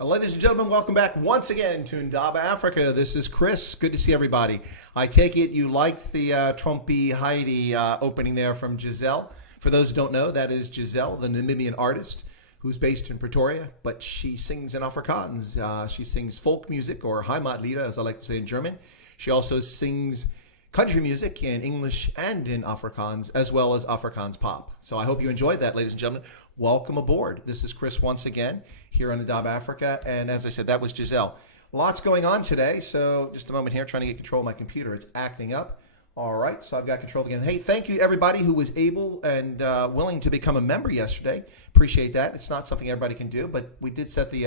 Ladies and gentlemen, welcome back once again to Untitled Africa. This is Chris. Good to see everybody. I take it you liked the Trumpy Heidi opening there from Giselle. For those who don't know, that is Giselle, the Namibian artist who's based in Pretoria, but she sings in Afrikaans. She sings folk music, or Heimatlieder, as I like to say in German. She also sings country music in English and in Afrikaans, as well as Afrikaans pop. So I hope you enjoyed that, ladies and gentlemen. Welcome aboard. This is Chris once again here on Untitled Africa. And as I said, that was Giselle. Lots going on today. So just a moment here, trying to get control of my computer. It's acting up. All right, so I've got control again. Hey, thank you to everybody who was able and willing to become a member yesterday. Appreciate that. It's not something everybody can do, but we did set the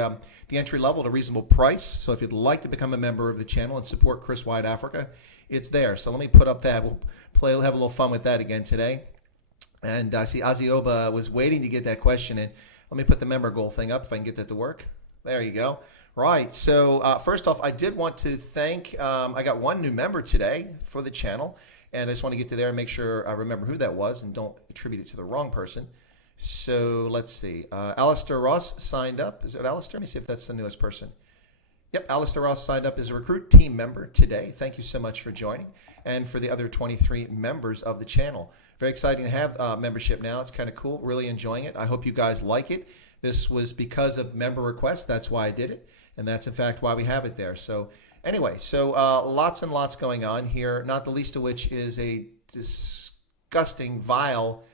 entry level at a reasonable price. So if you'd like to become a member of the channel and support Chris Wyatt Africa, it's there. So let me put up that. We'll have a little fun with that again today. And I see Azioba was waiting to get that question in. Let me put the member goal thing up if I can get that to work. There you go. Right. So first off, I did want to thank, I got one new member today for the channel. And I just want to get to there and make sure I remember who that was and don't attribute it to the wrong person. So let's see. Alistair Ross signed up. Is it Alistair? Let me see if that's the newest person. Yep, Alistair Ross signed up as a recruit team member today. Thank you so much for joining. And for the other 23 members of the channel. Very exciting to have membership now. It's kind of cool. Really enjoying it. I hope you guys like it. This was because of member requests. That's why I did it. And that's, in fact, why we have it there. So anyway, so lots and lots going on here, not the least of which is a disgusting, vile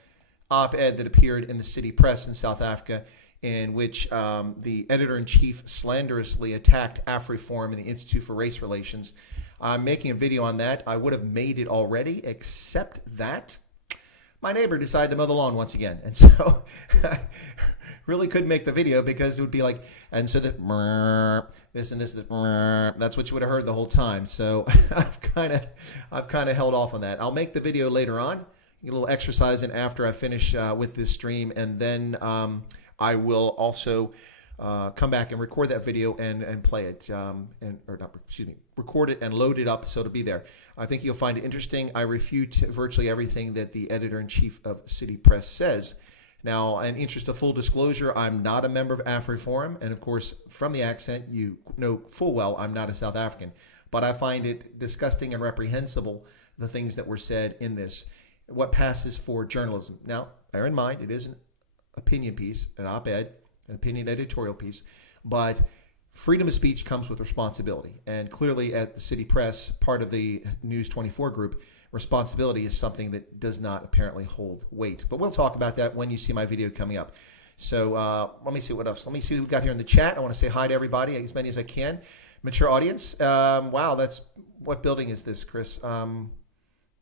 op-ed that appeared in the city press in South Africa, in which the editor-in-chief slanderously attacked AfriForum and the Institute for Race Relations. I'm making a video on that. I would have made it already, except that my neighbor decided to mow the lawn once again. And so really couldn't make the video because it would be like, and so that this and this, that's what you would have heard the whole time. So I've kind of held off on that. I'll make the video later on, get a little exercise in after I finish with this stream, and then I will also come back and record that video and play it, record it and load it up so it'll be there. I think you'll find it interesting. I refute virtually everything that the editor-in-chief of City Press says. Now, in interest of full disclosure, I'm not a member of AfriForum, and of course, from the accent, you know full well I'm not a South African. But I find it disgusting and reprehensible, the things that were said in this. What passes for journalism. Now, bear in mind, it is an opinion piece, an op-ed, an opinion editorial piece, but freedom of speech comes with responsibility. And clearly at the City Press, part of the News 24 group, responsibility is something that does not apparently hold weight. But we'll talk about that when you see my video coming up. So let me see what else. Let me see who we've got here in the chat. I want to say hi to everybody, as many as I can. Mature audience. Wow, what building is this, Chris?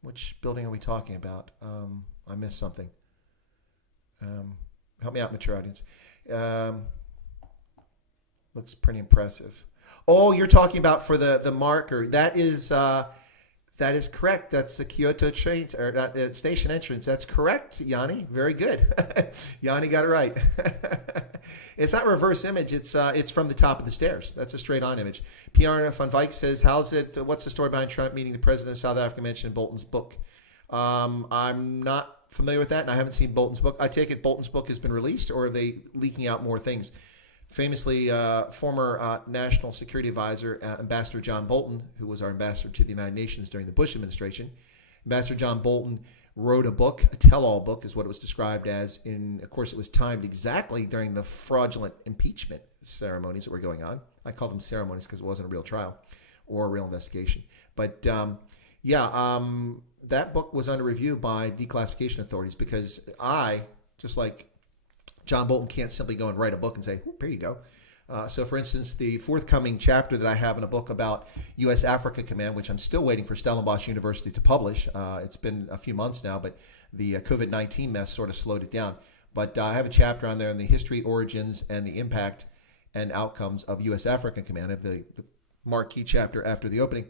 Which building are we talking about? I missed something. Help me out, mature audience. Looks pretty impressive. Oh, you're talking about for the marker. That is correct. That's the Kyoto train or station entrance. That's correct, Yanni. Very good. Yanni got it right. It's not reverse image. It's from the top of the stairs. That's a straight on image. Pierre van Wyk says, what's the story behind Trump meeting the president of South Africa mentioned in Bolton's book? I'm not familiar with that, and I haven't seen Bolton's book. I take it Bolton's book has been released, or are they leaking out more things? Famously, former National Security Advisor, Ambassador John Bolton, who was our ambassador to the United Nations during the Bush administration, Ambassador John Bolton wrote a book, a tell-all book is what it was described as. Of course, it was timed exactly during the fraudulent impeachment ceremonies that were going on. I call them ceremonies because it wasn't a real trial or a real investigation. But that book was under review by declassification authorities because I, just like John Bolton, can't simply go and write a book and say, here you go. So, for instance, the forthcoming chapter that I have in a book about U.S. Africa Command, which I'm still waiting for Stellenbosch University to publish. It's been a few months now, but the COVID-19 mess sort of slowed it down. But I have a chapter on there on the history, origins, and the impact and outcomes of U.S. Africa Command. I have the marquee chapter after the opening.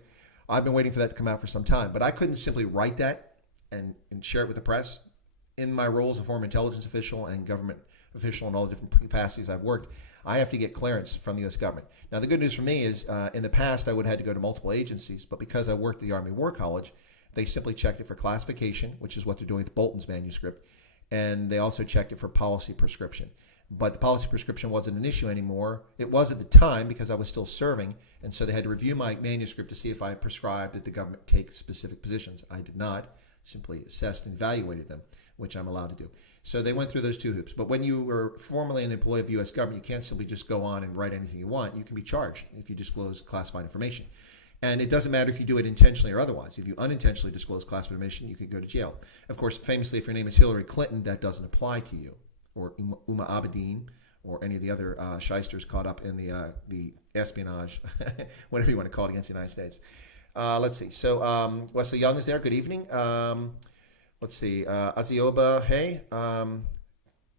I've been waiting for that to come out for some time, but I couldn't simply write that and share it with the press. In my role as a former intelligence official and government official in all the different capacities I've worked, I have to get clearance from the U.S. government. Now, the good news for me is in the past, I would have had to go to multiple agencies, but because I worked at the Army War College, they simply checked it for classification, which is what they're doing with Bolton's manuscript, and they also checked it for policy prescription. but the policy prescription wasn't an issue anymore. It was at the time because I was still serving, and so they had to review my manuscript to see if I prescribed that the government take specific positions. I did not, simply assessed and evaluated them, which I'm allowed to do. So they went through those two hoops. But when you were formerly an employee of the U.S. government, you can't simply just go on and write anything you want. You can be charged if you disclose classified information. And it doesn't matter if you do it intentionally or otherwise. If you unintentionally disclose classified information, you could go to jail. Of course, famously, if your name is Hillary Clinton, that doesn't apply to you, or Uma Abedin, or any of the other shysters caught up in the espionage, whatever you want to call it, against the United States. Let's see. So Wesley Young is there. Good evening. Let's see. Azioba, hey.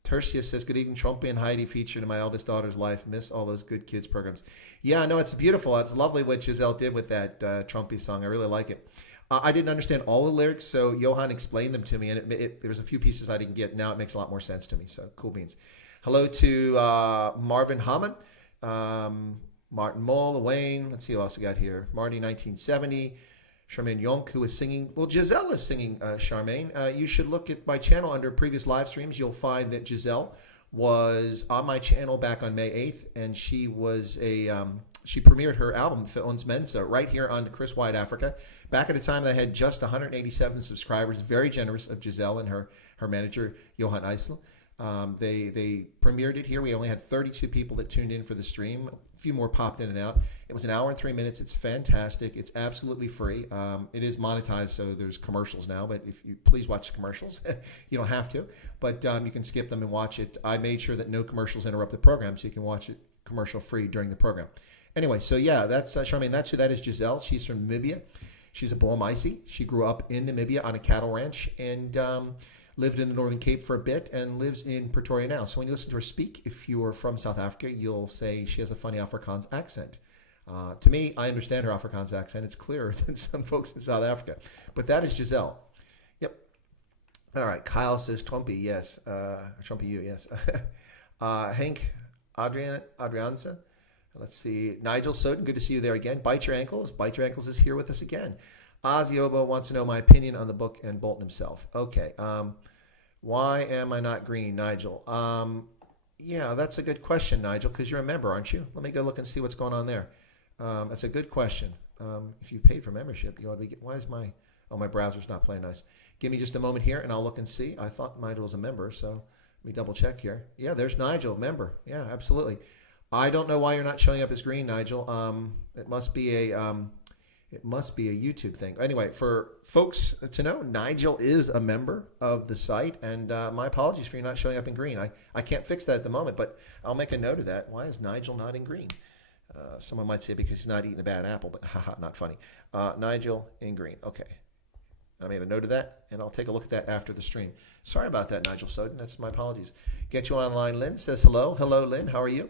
Tertia says, good evening, Trumpy and Heidi featured in my eldest daughter's life. Miss all those good kids programs. Yeah, no, it's beautiful. It's lovely what Giselle did with that Trumpy song. I really like it. I didn't understand all the lyrics, so Johan explained them to me, and there was a few pieces I didn't get. Now it makes a lot more sense to me, so cool beans. Hello to Marvin Hammond, Martin Mull, Wayne. Let's see who else we got here. Marty, 1970. Charmaine Yonk, who is singing. Well, Giselle is singing, Charmaine. You should look at my channel under previous live streams. You'll find that Giselle was on my channel back on May 8th, and she was she premiered her album, Federalism, right here on the Chris Wyatt Africa. Back at a time that I had just 187 subscribers. Very generous of Giselle and her manager, Johan Eisel. They premiered it here. We only had 32 people that tuned in for the stream. A few more popped in and out. It was an hour and 3 minutes. It's fantastic. It's absolutely free. It is monetized, so there's commercials now. But if you please watch the commercials, you don't have to. But you can skip them and watch it. I made sure that no commercials interrupt the program, so you can watch it commercial free during the program. Anyway, so yeah, that's Charmaine. That's who that is. Giselle. She's from Namibia. She's a Boamaisi. She grew up in Namibia on a cattle ranch and lived in the Northern Cape for a bit and lives in Pretoria now. So when you listen to her speak, if you are from South Africa, you'll say she has a funny Afrikaans accent. To me, I understand her Afrikaans accent. It's clearer than some folks in South Africa. But that is Giselle. Yep. All right. Kyle says Trumpy, yes. Trumpy, you, yes. Hank Adrianza. Let's see. Nigel Soden, good to see you there again. Bite Your Ankles. Bite Your Ankles is here with us again. Ozzy wants to know my opinion on the book and Bolton himself. Okay. Why am I not green, Nigel? Yeah, that's a good question, Nigel, because you're a member, aren't you? Let me go look and see what's going on there. That's a good question. If you paid for membership, you ought to be getting... Why is my browser's not playing nice? Give me just a moment here, and I'll look and see. I thought Nigel was a member, so let me double check here. Yeah, there's Nigel, member. Yeah, absolutely. I don't know why you're not showing up as green, Nigel. It must be a YouTube thing. Anyway, for folks to know, Nigel is a member of the site, and my apologies for you not showing up in green. I can't fix that at the moment, but I'll make a note of that. Why is Nigel not in green? Someone might say because he's not eating a bad apple, but haha, not funny. Nigel in green. Okay. I made a note of that, and I'll take a look at that after the stream. Sorry about that, Nigel Soden. That's my apologies. Get you online. Lynn says hello. Hello, Lynn. How are you?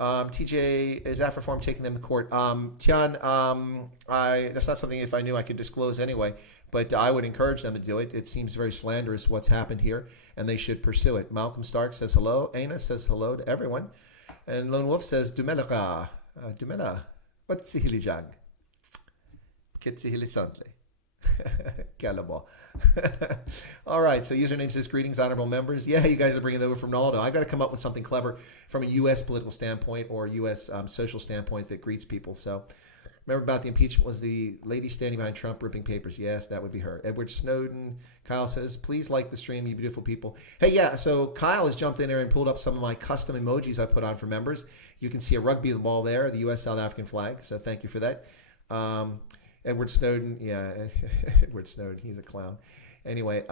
TJ, is Afroform taking them to court? Tian, that's not something if I knew I could disclose anyway, but I would encourage them to do it. It seems very slanderous what's happened here, and they should pursue it. Malcolm Stark says hello. Aina says hello to everyone. And Lone Wolf says, Dumela, what's hilijang? Kitsi hilisantli. Calabo. All right, so username says, greetings, honorable members. Yeah, you guys are bringing it over from Naldo. I've got to come up with something clever from a U.S. political standpoint or U.S. Social standpoint that greets people. So remember about the impeachment was the lady standing behind Trump ripping papers. Yes, that would be her. Edward Snowden. Kyle says, please like the stream, you beautiful people. Hey, yeah, so Kyle has jumped in there and pulled up some of my custom emojis I put on for members. You can see a rugby ball there, the U.S. South African flag. So thank you for that. Edward Snowden, yeah, Edward Snowden, he's a clown. Anyway,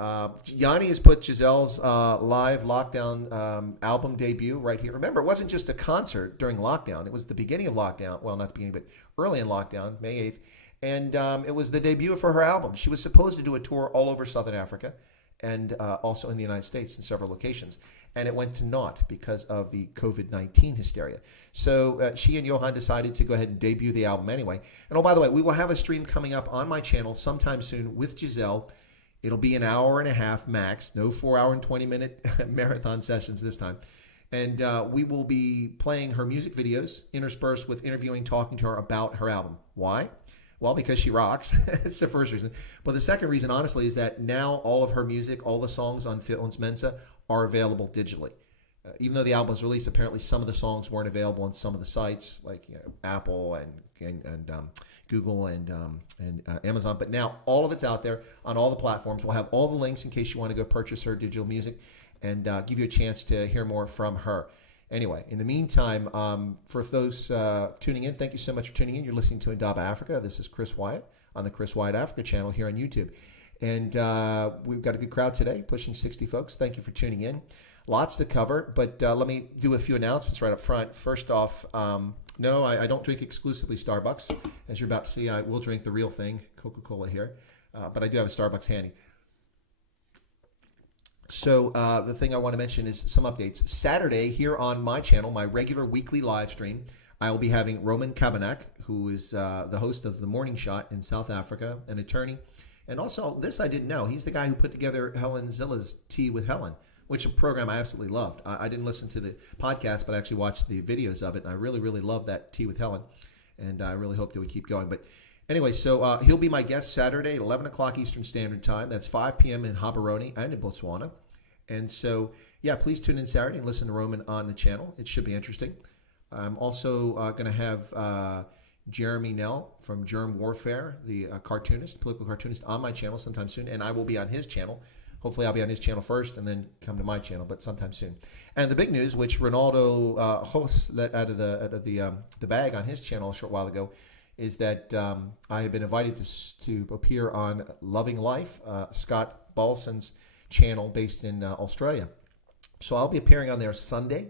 Yanni has put Giselle's live lockdown album debut right here. Remember, it wasn't just a concert during lockdown. It was the beginning of lockdown. Well, not the beginning, but early in lockdown, May 8th. And it was the debut for her album. She was supposed to do a tour all over Southern Africa and also in the United States in several locations. And it went to naught because of the COVID-19 hysteria. So she and Johan decided to go ahead and debut the album anyway. And oh, by the way, we will have a stream coming up on my channel sometime soon with Giselle. It'll be an hour and a half max, no 4 hour and 20-minute marathon sessions this time. And we will be playing her music videos interspersed with interviewing, talking to her about her album. Why? Well, because she rocks. It's the first reason. But the second reason, honestly, is that now all of her music, all the songs on Federalism are available digitally. Even though the album was released, apparently some of the songs weren't available on some of the sites, like Apple and Google and Amazon. But now all of it's out there on all the platforms. We'll have all the links in case you want to go purchase her digital music and give you a chance to hear more from her. Anyway, in the meantime, for those tuning in, thank you so much for tuning in. You're listening to Indaba Africa. This is Chris Wyatt on the Chris Wyatt Africa channel here on YouTube. And we've got a good crowd today, pushing 60 folks. Thank you for tuning in. Lots to cover, but let me do a few announcements right up front. First off, no, I don't drink exclusively Starbucks. As you're about to see, I will drink the real thing, Coca-Cola here, but I do have a Starbucks handy. So the thing I want to mention is some updates. Saturday here on my channel, my regular weekly live stream, I will be having Roman Kabanak, who is the host of The Morning Shot in South Africa, an attorney. And also, this I didn't know, he's the guy who put together Helen Zilla's Tea with Helen, which is a program I absolutely loved. I didn't listen to the podcast, but I actually watched the videos of it, and I really, really loved that Tea with Helen, and I really hoped it would keep going. But anyway, so he'll be my guest Saturday at 11 o'clock Eastern Standard Time. That's 5 p.m. in Gaborone and in Botswana. And so, yeah, please tune in Saturday and listen to Roman on the channel. It should be interesting. I'm also going to have Jeremy Nell from Germ Warfare, the cartoonist, political cartoonist, on my channel sometime soon, and I will be on his channel. Hopefully I'll be on his channel first and then come to my channel, but sometime soon. And the big news, which Ronaldo Hos let out of the bag on his channel a short while ago, is that I have been invited to appear on Loving Life, Scott Balson's channel based in Australia. So I'll be appearing on there Sunday,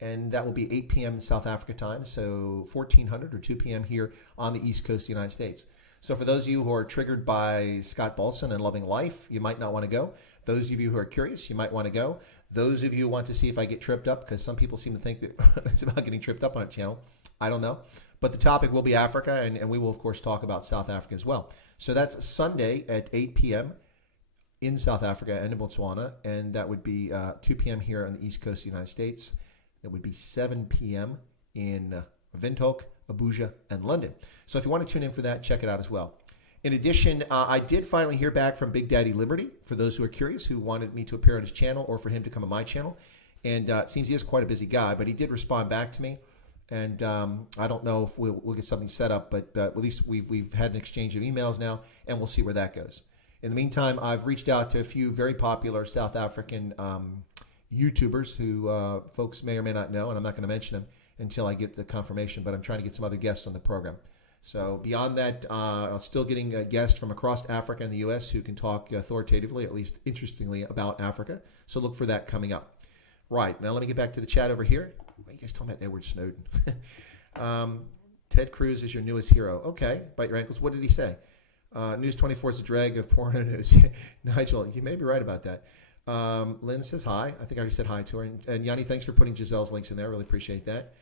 and that will be 8 p.m. South Africa time, so 1400 or 2 p.m. here on the East Coast of the United States. So for those of you who are triggered by Scott Balson and Loving Life, you might not want to go. Those of you who are curious, you might want to go. Those of you who want to see if I get tripped up, because some people seem to think that it's about getting tripped up on a channel. I don't know. But the topic will be Africa, and we will, of course, talk about South Africa as well. So that's Sunday at 8 p.m. in South Africa and in Botswana, and that would be 2 p.m. here on the East Coast of the United States. That would be 7 p.m. in Windhoek, Abuja, and London. So if you want to tune in for that, check it out as well. In addition, I did finally hear back from Big Daddy Liberty, for those who are curious, who wanted me to appear on his channel or for him to come on my channel. And it seems he is quite a busy guy, but he did respond back to me. And I don't know if we'll get something set up, but at least we've had an exchange of emails now, and we'll see where that goes. In the meantime, I've reached out to a few very popular South African YouTubers who folks may or may not know, and I'm not going to mention them until I get the confirmation, but I'm trying to get some other guests on the program. So beyond that, I'm still getting guests from across Africa and the U.S. who can talk authoritatively, at least interestingly, about Africa. So look for that coming up. Right, now let me get back to the chat over here. What are you guys talking about Edward Snowden? Ted Cruz is your newest hero. Okay, bite your ankles. What did he say? News 24 is a drag of porno news. Nigel, you may be right about that. Lynn says hi. I think I already said hi to her. And Yanni, thanks for putting Giselle's links in there. I really appreciate that.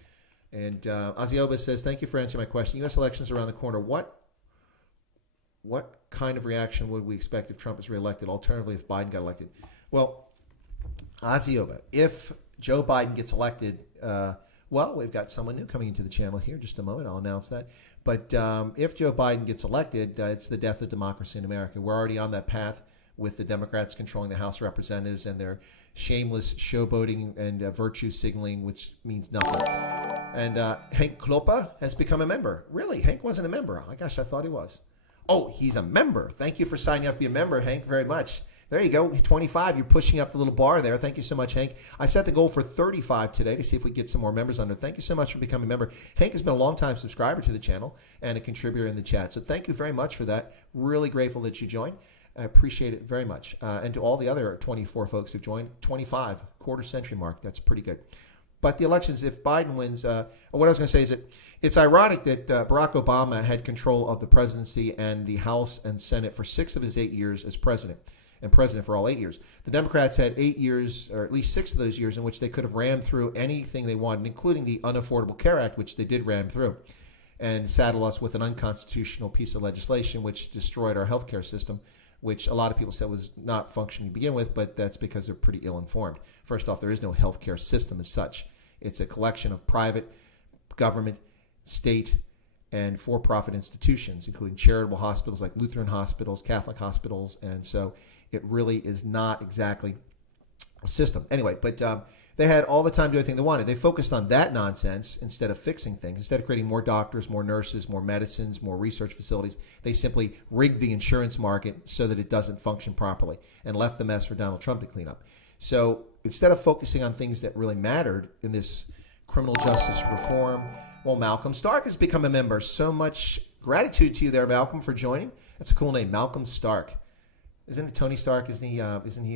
And Azioba says, thank you for answering my question. U.S. elections around the corner. What kind of reaction would we expect if Trump is reelected? Alternatively, if Biden got elected? Well, Azioba, if Joe Biden gets elected, well, we've got someone new coming into the channel here. Just a moment. I'll announce that. But if Joe Biden gets elected, it's the death of democracy in America. We're already on that path with the Democrats controlling the House of Representatives and their shameless showboating and virtue signaling, which means nothing. And Henk Kloppa has become a member. Really? Hank wasn't a member. Oh, my gosh, I thought he was. Oh, he's a member. Thank you for signing up to be a member, Hank, very much. There you go, 25. You're pushing up the little bar there. Thank you so much, Hank. I set the goal for 35 today to see if we get some more members under. Thank you so much for becoming a member. Hank has been a long-time subscriber to the channel and a contributor in the chat. So thank you very much for that. Really grateful that you joined. I appreciate it very much. And to all the other 24 folks who've joined, 25, quarter century mark. That's pretty good. But the elections, if Biden wins, what I was going to say is that it's ironic that Barack Obama had control of the presidency and the House and Senate for 6 of his 8 years as president, and president for all 8 years. The Democrats had 8 years, or at least 6 of those years, in which they could have rammed through anything they wanted, including the Unaffordable Care Act, which they did ram through, and saddle us with an unconstitutional piece of legislation which destroyed our healthcare system, which a lot of people said was not functioning to begin with, but that's because they're pretty ill-informed. First off, there is no healthcare system as such. It's a collection of private, government, state, and for-profit institutions, including charitable hospitals like Lutheran hospitals, Catholic hospitals, and so it really is not exactly system. Anyway, but they had all the time to do anything they wanted. They focused on that nonsense instead of fixing things. Instead of creating more doctors, more nurses, more medicines, more research facilities, they simply rigged the insurance market so that it doesn't function properly and left the mess for Donald Trump to clean up. So instead of focusing on things that really mattered in this criminal justice reform, well, Malcolm Stark has become a member. So much gratitude to you there, Malcolm, for joining. That's a cool name, Malcolm Stark. Isn't it Tony Stark? Isn't he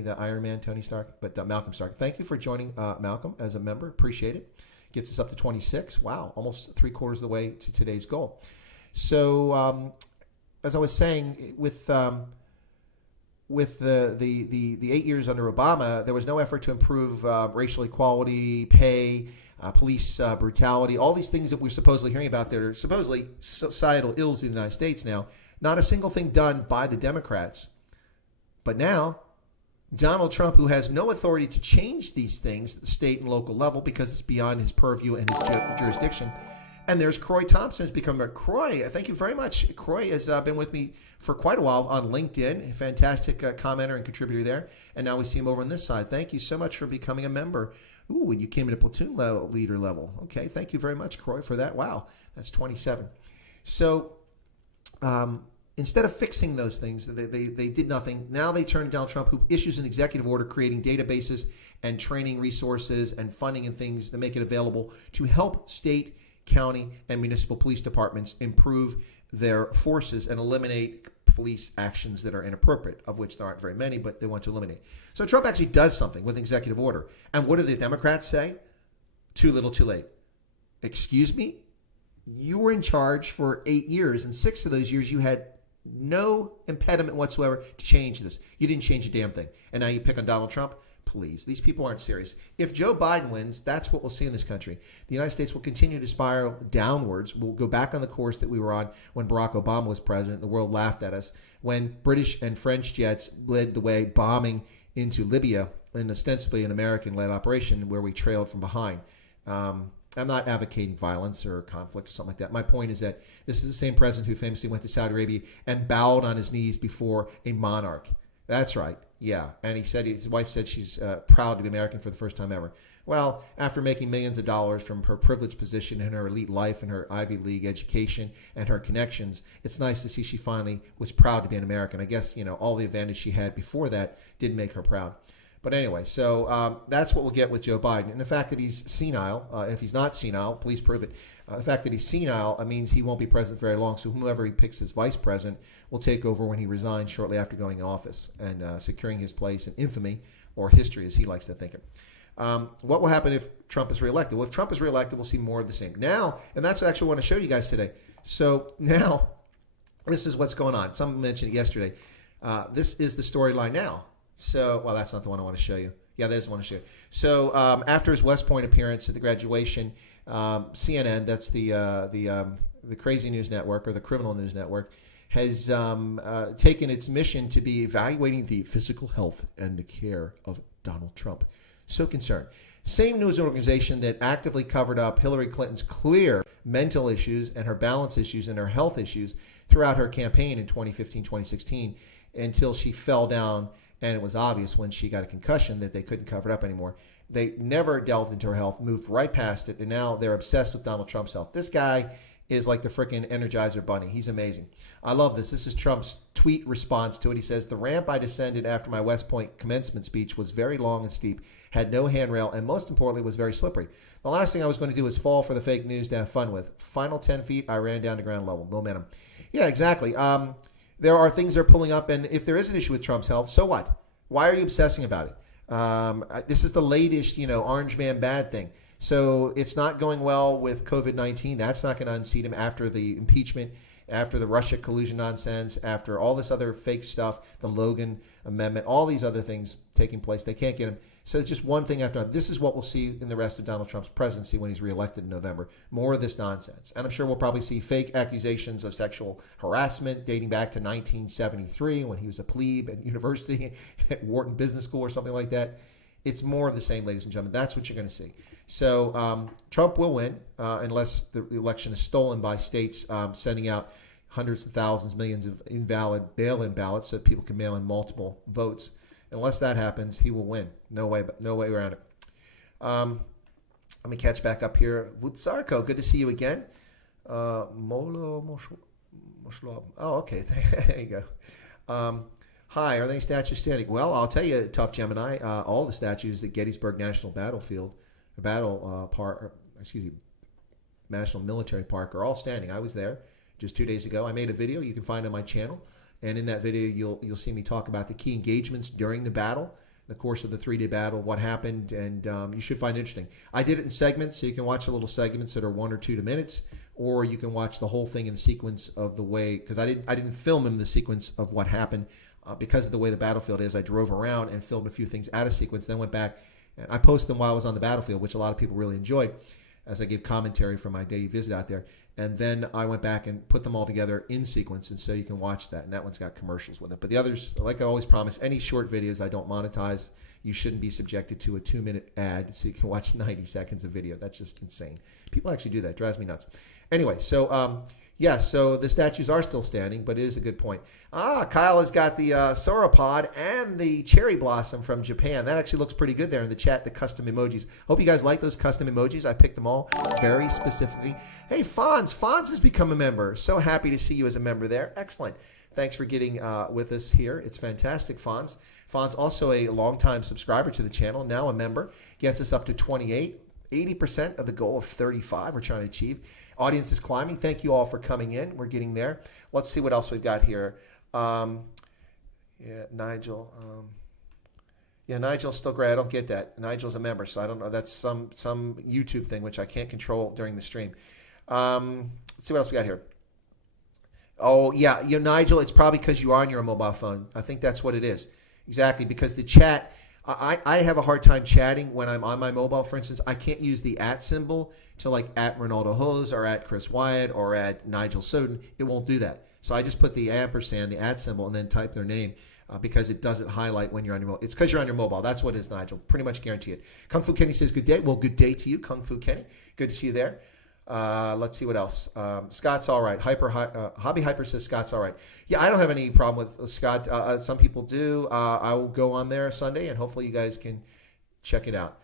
the Iron Man, Tony Stark? But Malcolm Stark. Thank you for joining Malcolm as a member. Appreciate it. Gets us up to 26. Wow, almost 3/4 of the way to today's goal. So as I was saying, with the 8 years under Obama, there was no effort to improve racial equality, pay, police brutality, all these things that we're supposedly hearing about that are supposedly societal ills in the United States now. Not a single thing done by the Democrats. But now, Donald Trump, who has no authority to change these things at the state and local level because it's beyond his purview and his jurisdiction. And there's Croy Thompson has become a Croy. Thank you very much. Croy has been with me for quite a while on LinkedIn. A fantastic commenter and contributor there. And now we see him over on this side. Thank you so much for becoming a member. Ooh, and you came in at platoon leader level. Okay, thank you very much, Croy, for that. Wow, that's 27. So, instead of fixing those things, they did nothing. Now they turn to Donald Trump, who issues an executive order creating databases and training resources and funding and things to make it available to help state, county, and municipal police departments improve their forces and eliminate police actions that are inappropriate, of which there aren't very many, but they want to eliminate. So Trump actually does something with an executive order. And what do the Democrats say? Too little, too late. Excuse me? You were in charge for 8 years, and 6 of those years you had no impediment whatsoever to change this. You didn't change a damn thing. And now you pick on Donald Trump? Please. These people aren't serious. If Joe Biden wins, that's what we'll see in this country. The United States will continue to spiral downwards. We'll go back on the course that we were on when Barack Obama was president. The world laughed at us. When British and French jets led the way bombing into Libya in ostensibly an American-led operation where we trailed from behind. I'm not advocating violence or conflict or something like that. My point is that this is the same president who famously went to Saudi Arabia and bowed on his knees before a monarch. That's right. Yeah. And he said his wife said she's proud to be American for the first time ever. Well, after making millions of dollars from her privileged position and her elite life and her Ivy League education and her connections, it's nice to see she finally was proud to be an American. I guess, all the advantage she had before that didn't make her proud. But anyway, so that's what we'll get with Joe Biden. And the fact that he's senile, and if he's not senile, please prove it. The fact that he's senile means he won't be president very long. So whoever he picks as vice president will take over when he resigns shortly after going in office and securing his place in infamy or history, as he likes to think it. What will happen if Trump is reelected? Well, if Trump is reelected, we'll see more of the same. Now, and that's what I actually want to show you guys today. So now, this is what's going on. Someone mentioned it yesterday. This is the storyline now. So, well, that's not the one I want to show you. Yeah, there's the one to show you. So, after his West Point appearance at the graduation, CNN, that's the crazy news network or the criminal news network, has taken its mission to be evaluating the physical health and the care of Donald Trump. So concerned. Same news organization that actively covered up Hillary Clinton's clear mental issues and her balance issues and her health issues throughout her campaign in 2015, 2016, until she fell down. And it was obvious when she got a concussion that they couldn't cover it up anymore. They never delved into her health, moved right past it, and now they're obsessed with Donald Trump's health. This guy is like the freaking Energizer Bunny. He's amazing. I love this. This is Trump's tweet response to it. He says, "The ramp I descended after my West Point commencement speech was very long and steep, had no handrail, and most importantly, was very slippery. The last thing I was going to do was fall for the fake news to have fun with. Final 10 feet, I ran down to ground level. Momentum." Yeah, exactly. There are things they're pulling up, and if there is an issue with Trump's health, so what? Why are you obsessing about it? This is the latest, orange man bad thing. So it's not going well with COVID-19. That's not going to unseat him after the impeachment, after the Russia collusion nonsense, after all this other fake stuff, the Logan Amendment, all these other things taking place. They can't get him. So it's just one thing after another. This is what we'll see in the rest of Donald Trump's presidency when he's reelected in November. More of this nonsense. And I'm sure we'll probably see fake accusations of sexual harassment dating back to 1973 when he was a plebe at university at Wharton Business School or something like that. It's more of the same, ladies and gentlemen. That's what you're going to see. So Trump will win unless the election is stolen by states sending out hundreds of thousands, millions of invalid bail-in ballots so that people can mail in multiple votes. Unless that happens, he will win. No way around it. Let me catch back up here. Vutsarko, good to see you again. Oh, okay. There you go. Hi, are they statues standing? Well, I'll tell you, Tough Gemini, all the statues at Gettysburg National National Military Park are all standing. I was there just 2 days ago. I made a video you can find on my channel, and in that video you'll see me talk about the key engagements during the battle, the course of the 3-day battle, what happened, and you should find it interesting. I did it in segments, so you can watch the little segments that are 1 or 2 minutes, or you can watch the whole thing in sequence of the way, because I didn't film in the sequence of what happened because of the way the battlefield is. I drove around and filmed a few things out of sequence, then went back and I posted them while I was on the battlefield, which a lot of people really enjoyed, as I gave commentary from my daily visit out there. And then I went back and put them all together in sequence, and so you can watch that. And that one's got commercials with it. But the others, like I always promise, any short videos I don't monetize. You shouldn't be subjected to a 2-minute ad so you can watch 90 seconds of video. That's just insane. People actually do that. It drives me nuts. Anyway, so yeah, so the statues are still standing, but it is a good point. Kyle has got the sauropod and the cherry blossom from Japan. That actually looks pretty good there in the chat, the custom emojis. Hope you guys like those custom emojis. I picked them all very specifically. Hey, Fonz has become a member. So happy to see you as a member there. Excellent. Thanks for getting with us here. It's fantastic, Fonz. Fonz, also a longtime subscriber to the channel, now a member, gets us up to 28, 80% of the goal of 35 we're trying to achieve. Audience is climbing. Thank you all for coming in. We're getting there. Let's see what else we've got here. Yeah, Nigel. Yeah, Nigel's still great. I don't get that. Nigel's a member, so I don't know. That's some YouTube thing, which I can't control during the stream. Let's see what else we got here. Oh, yeah, Nigel, it's probably because you are on your mobile phone. I think that's what it is. Exactly, because the chat, I have a hard time chatting when I'm on my mobile. For instance, I can't use the @ symbol to like @ Ronaldo Hose or @ Chris Wyatt or @ Nigel Soden. It won't do that. So I just put the ampersand, the @ symbol, and then type their name because it doesn't highlight when you're on your mobile. It's because you're on your mobile. That's what it is, Nigel. Pretty much guarantee it. Kung Fu Kenny says, good day. Well, good day to you, Kung Fu Kenny. Good to see you there. Let's see what else. Scott's all right. Hobby Hyper says Scott's all right. Yeah, I don't have any problem with Scott. Some people do. I will go on there Sunday, and hopefully you guys can check it out.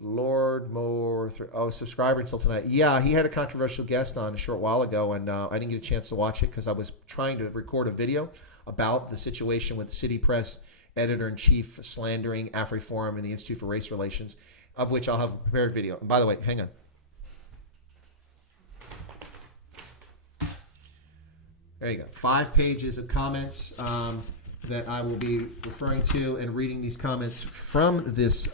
Lord Moore, subscriber until tonight. Yeah, he had a controversial guest on a short while ago, and I didn't get a chance to watch it because I was trying to record a video about the situation with the City Press editor-in-chief slandering AfriForum and the Institute for Race Relations, of which I'll have a prepared video. And by the way, hang on. There you go. 5 pages of comments that I will be referring to and reading these comments from this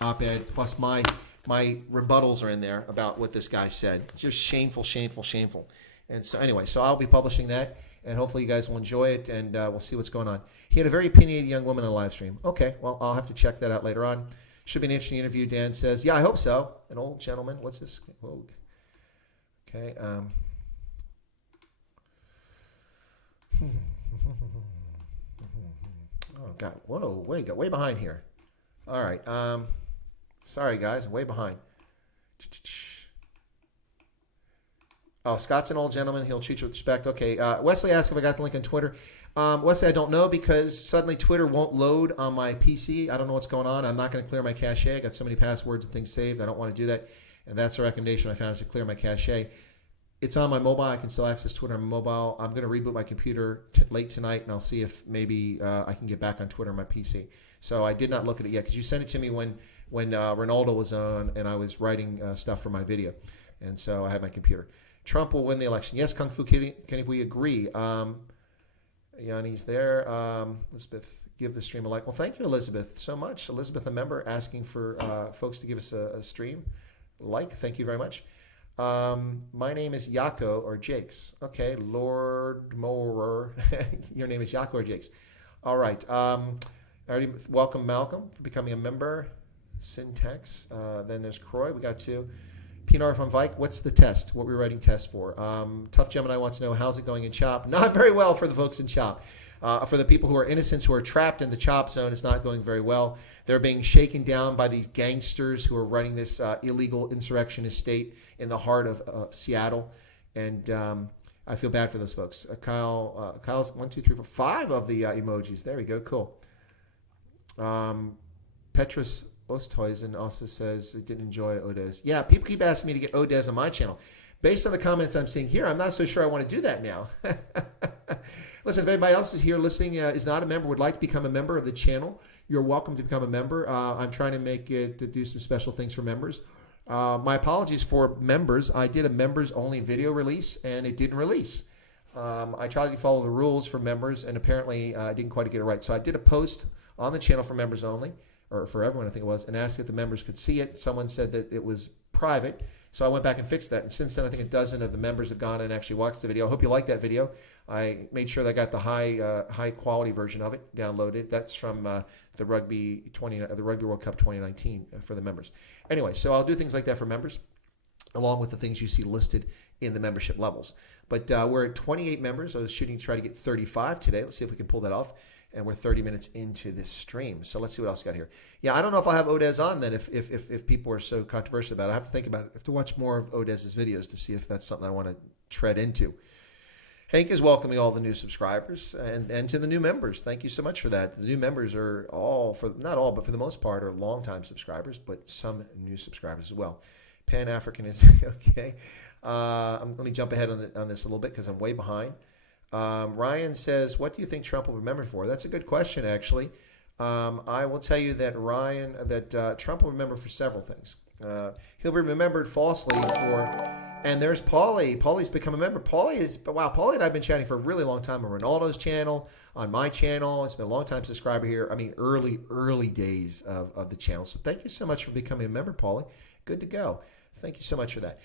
op-ed, plus my rebuttals are in there about what this guy said. It's just shameful, shameful, shameful. And so anyway, so I'll be publishing that, and hopefully you guys will enjoy it, and we'll see what's going on. He had a very opinionated young woman on a live stream. Okay, well, I'll have to check that out later on. Should be an interesting interview, Dan says. Yeah, I hope so. An old gentleman. What's this? Whoa. Okay. Oh, God. Whoa, way behind here. All right. Sorry, guys. I'm way behind. Oh, Scott's an old gentleman. He'll treat you with respect. Okay. Wesley asked if I got the link on Twitter. Wesley, I don't know because suddenly Twitter won't load on my PC. I don't know what's going on. I'm not going to clear my cache. I got so many passwords and things saved. I don't want to do that. And that's a recommendation I found is to clear my cache. It's on my mobile. I can still access Twitter on my mobile. I'm going to reboot my computer late tonight, and I'll see if maybe I can get back on Twitter on my PC. So I did not look at it yet because you sent it to me when Ronaldo was on and I was writing stuff for my video. And so I had my computer. Trump will win the election. Yes, Kung Fu Kenny, we agree. Yanni's there. Elizabeth, give the stream a like. Well, thank you, Elizabeth, so much. Elizabeth, a member, asking for folks to give us a stream like. Thank you very much. My name is Yako or Jakes. Okay, Lord Morer. Your name is Yako or Jakes. All right. I already welcome Malcolm for becoming a member. Syntax. Then there's Croy. We got 2. Pinar von Vike. What's the test? What we're writing test for? Tough Gemini wants to know how's it going in CHOP. Not very well for the folks in CHOP. For the people who are innocents who are trapped in the CHOP zone, it's not going very well. They're being shaken down by these gangsters who are running this illegal insurrectionist state in the heart of Seattle. And I feel bad for those folks. Kyle's 1, 2, 3, 4, 5 of the emojis. There we go. Cool. Petrus Osthuizen also says he didn't enjoy Odez. Yeah, people keep asking me to get Odez on my channel. Based on the comments I'm seeing here, I'm not so sure I want to do that now. Listen, if anybody else is here listening, is not a member, would like to become a member of the channel, you're welcome to become a member. I'm trying to make it to do some special things for members. My apologies for members. I did a members-only video release, and it didn't release. I tried to follow the rules for members, and apparently I didn't quite get it right. So I did a post on the channel for members only, or for everyone, I think it was, and asked if the members could see it. Someone said that it was private, so I went back and fixed that. And since then, I think a dozen of the members have gone and actually watched the video. I hope you like that video. I made sure that I got the high quality version of it downloaded. That's from the Rugby World Cup 2019 for the members. Anyway, so I'll do things like that for members, along with the things you see listed in the membership levels. But we're at 28 members. I was shooting to try to get 35 today. Let's see if we can pull that off. And we're 30 minutes into this stream. So let's see what else we got here. Yeah, I don't know if I'll have Odez on then if people are so controversial about it. I have to think about it. I have to watch more of Odez's videos to see if that's something I want to tread into. Hank is welcoming all the new subscribers and to the new members. Thank you so much for that. The new members are all, not all, but for the most part, are longtime subscribers, but some new subscribers as well. Pan-African is okay. Let me jump ahead on this a little bit because I'm way behind. Ryan says, what do you think Trump will remember for? That's a good question, actually. I will tell you that Trump will remember for several things. He'll be remembered falsely for, and there's Paulie. Paulie's become a member. Paulie and I've been chatting for a really long time on Ronaldo's channel, on my channel. It's been a long time subscriber here. I mean, early days of the channel. So thank you so much for becoming a member, Paulie. Good to go. Thank you so much for that.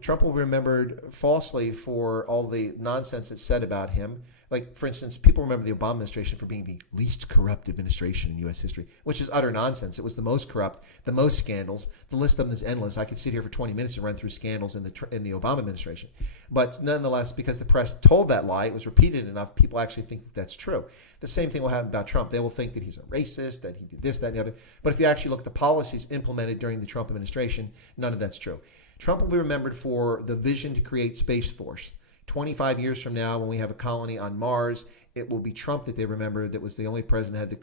Trump will be remembered falsely for all the nonsense that's said about him. Like, for instance, people remember the Obama administration for being the least corrupt administration in U.S. history, which is utter nonsense. It was the most corrupt, the most scandals. The list of them is endless. I could sit here for 20 minutes and run through scandals in the Obama administration. But nonetheless, because the press told that lie, it was repeated enough, people actually think that that's true. The same thing will happen about Trump. They will think that he's a racist, that he did this, that, and the other. But if you actually look at the policies implemented during the Trump administration, none of that's true. Trump will be remembered for the vision to create Space Force. 25 years from now, when we have a colony on Mars, it will be Trump that they remember that was the only president that had took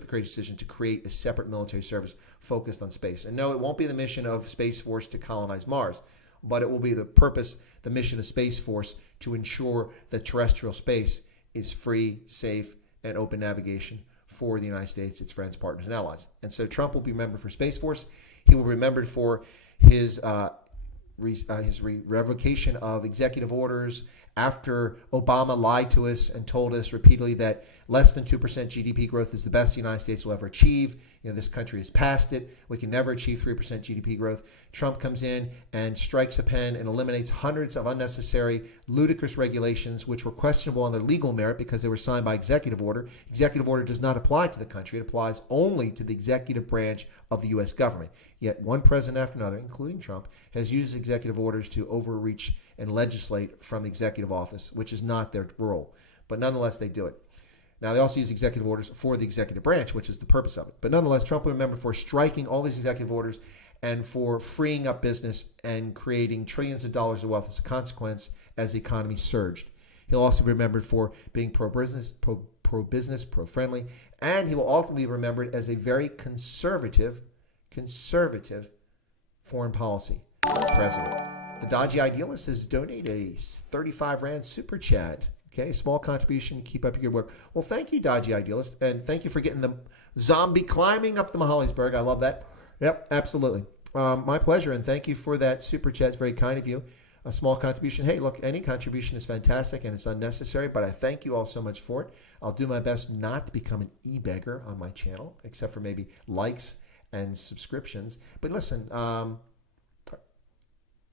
the courageous decision to create a separate military service focused on space. And no, it won't be the mission of Space Force to colonize Mars, but it will be the mission of Space Force to ensure that terrestrial space is free, safe, and open navigation for the United States, its friends, partners, and allies. And so Trump will be remembered for Space Force. He will be remembered for his revocation of executive orders after Obama lied to us and told us repeatedly that less than 2% GDP growth is the best the United States will ever achieve. This country has passed it. We can never achieve 3% GDP growth. Trump comes in and strikes a pen and eliminates hundreds of unnecessary, ludicrous regulations, which were questionable on their legal merit because they were signed by executive order. Executive order does not apply to the country. It applies only to the executive branch of the U.S. government. Yet one president after another, including Trump, has used executive orders to overreach and legislate from the executive office, which is not their role. But nonetheless, they do it. Now, they also use executive orders for the executive branch, which is the purpose of it. But nonetheless, Trump will remember for striking all these executive orders and for freeing up business and creating trillions of dollars of wealth as a consequence as the economy surged. He'll also be remembered for being pro-business, pro-friendly, and he will ultimately be remembered as a very conservative foreign policy president. The Dodgy Idealist has donated a 35 Rand super chat. Okay, small contribution. Keep up your good work. Well, thank you, Dodgy Idealist, and thank you for getting the zombie climbing up the Mahaliesburg. I love that. Yep, absolutely. My pleasure, and thank you for that super chat. It's very kind of you. A small contribution. Hey, look, any contribution is fantastic, and it's unnecessary, but I thank you all so much for it. I'll do my best not to become an e-beggar on my channel, except for maybe likes and subscriptions. But listen,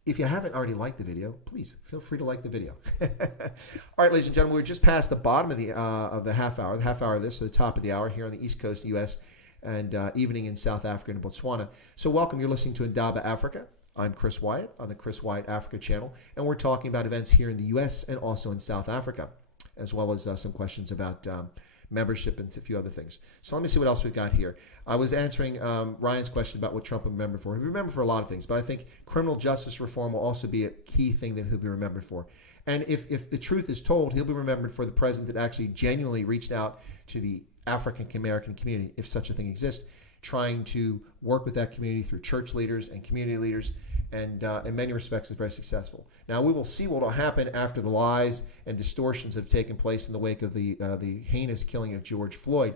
if you haven't already liked the video, please feel free to like the video. All right, ladies and gentlemen, we're just past the bottom of the half hour. The half hour of this, so the top of the hour here on the East Coast of the U.S. and evening in South Africa and Botswana. So welcome. You're listening to Indaba Africa. I'm Chris Wyatt on the Chris Wyatt Africa channel, and we're talking about events here in the U.S. and also in South Africa, as well as some questions about membership and a few other things. So let me see what else we've got here. I was answering Ryan's question about what Trump will remember for. He'll be remembered for a lot of things, but I think criminal justice reform will also be a key thing that he'll be remembered for. And if the truth is told, he'll be remembered for the president that actually genuinely reached out to the African American community, if such a thing exists, trying to work with that community through church leaders and community leaders, and in many respects is very successful. Now we will see what will happen after the lies and distortions that have taken place in the wake of the heinous killing of George Floyd,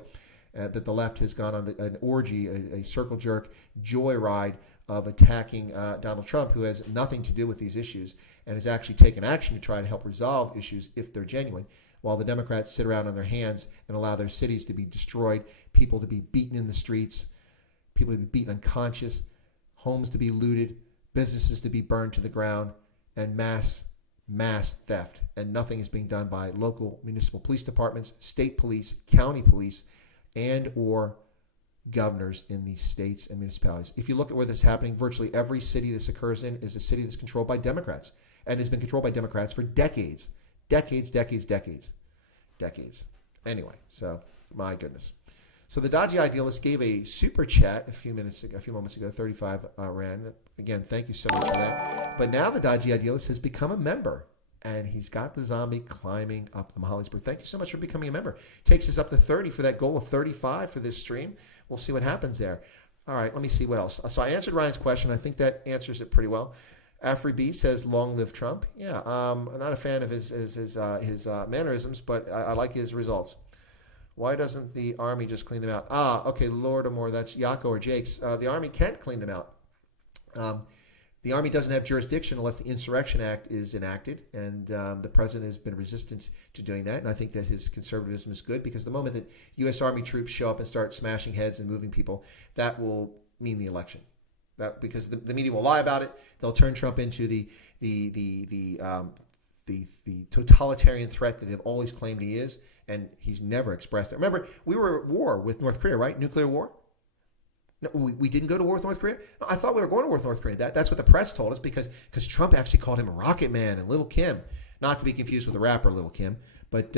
that the left has gone on an orgy, a circle jerk joyride of attacking Donald Trump, who has nothing to do with these issues and has actually taken action to try to help resolve issues if they're genuine, while the Democrats sit around on their hands and allow their cities to be destroyed, people to be beaten in the streets, people to be beaten unconscious, homes to be looted, businesses to be burned to the ground, and mass theft. And nothing is being done by local municipal police departments, state police, county police, and or governors in these states and municipalities. If you look at where this is happening, virtually every city this occurs in is a city that's controlled by Democrats and has been controlled by Democrats for decades. Anyway, so my goodness. So the Dodgy Idealist gave a super chat a few moments ago, 35 Rand. Again, thank you so much for that. But now the Dodgy Idealist has become a member, and he's got the zombie climbing up the Mahalyspur. Thank you so much for becoming a member. Takes us up to 30 for that goal of 35 for this stream. We'll see what happens there. All right, let me see what else. So I answered Ryan's question. I think that answers it pretty well. Afri B says, "Long live Trump." Yeah, I'm not a fan of his mannerisms, but I like his results. Why doesn't the Army just clean them out? Okay, Lord Amore, that's Yako or Jake's. The Army can't clean them out. The Army doesn't have jurisdiction unless the Insurrection Act is enacted, and the president has been resistant to doing that. And I think that his conservatism is good, because the moment that U.S. Army troops show up and start smashing heads and moving people, that will mean the election. That because the media will lie about it. They'll turn Trump into the totalitarian threat that they've always claimed he is, and he's never expressed it. Remember, we were at war with North Korea, right? Nuclear war. No, we didn't go to war with North Korea. No, I thought we were going to war with North Korea. That's what the press told us, because Trump actually called him a rocket man and Little Kim, not to be confused with the rapper Little Kim. But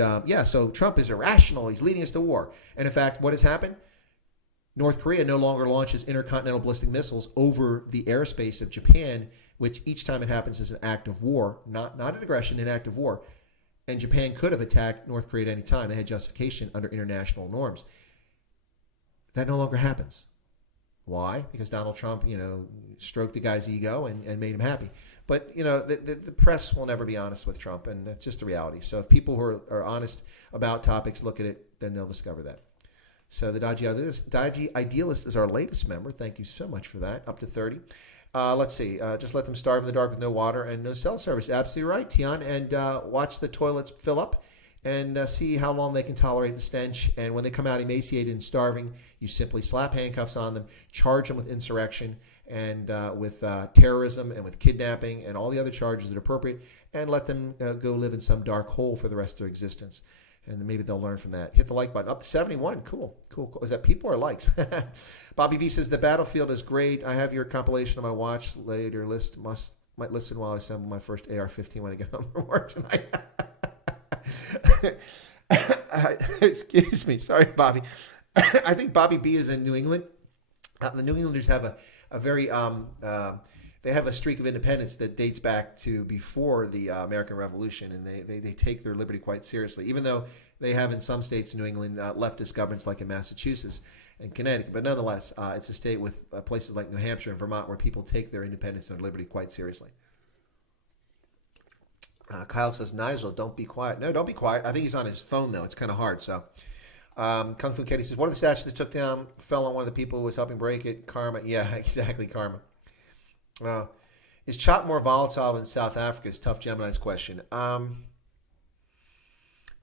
so Trump is irrational. He's leading us to war. And in fact, what has happened? North Korea no longer launches intercontinental ballistic missiles over the airspace of Japan, which each time it happens is an act of war, not an aggression, an act of war. And Japan could have attacked North Korea at any time. They had justification under international norms. That no longer happens. Why? Because Donald Trump, stroked the guy's ego and made him happy. But, the press will never be honest with Trump, and that's just the reality. So if people who are honest about topics look at it, then they'll discover that. So the Dodgy Idealist is our latest member. Thank you so much for that. Up to 30. Let's see. Just let them starve in the dark with no water and no cell service. Absolutely right, Tian. And watch the toilets fill up and see how long they can tolerate the stench. And when they come out emaciated and starving, you simply slap handcuffs on them, charge them with insurrection and with terrorism and with kidnapping and all the other charges that are appropriate, and let them go live in some dark hole for the rest of their existence. And maybe they'll learn from that. Hit the like button. Up to 71. Cool. Is that people or likes? Bobby B says, the battlefield is great. I have your compilation on my watch later list. Might listen while I assemble my first AR-15 when I get home from work tonight. Excuse me. Sorry, Bobby. I think Bobby B is in New England. The New Englanders have a very... they have a streak of independence that dates back to before the American Revolution, and they take their liberty quite seriously, even though they have in some states in New England leftist governments like in Massachusetts and Connecticut. But nonetheless, it's a state with places like New Hampshire and Vermont where people take their independence and their liberty quite seriously. Kyle says, Nigel, don't be quiet. No, don't be quiet. I think he's on his phone, though. It's kind of hard. So Kung Fu Katie says, one of the statues that took down fell on one of the people who was helping break it. Karma. Yeah, exactly, karma. Is CHOP more volatile than South Africa's tough Gemini's question?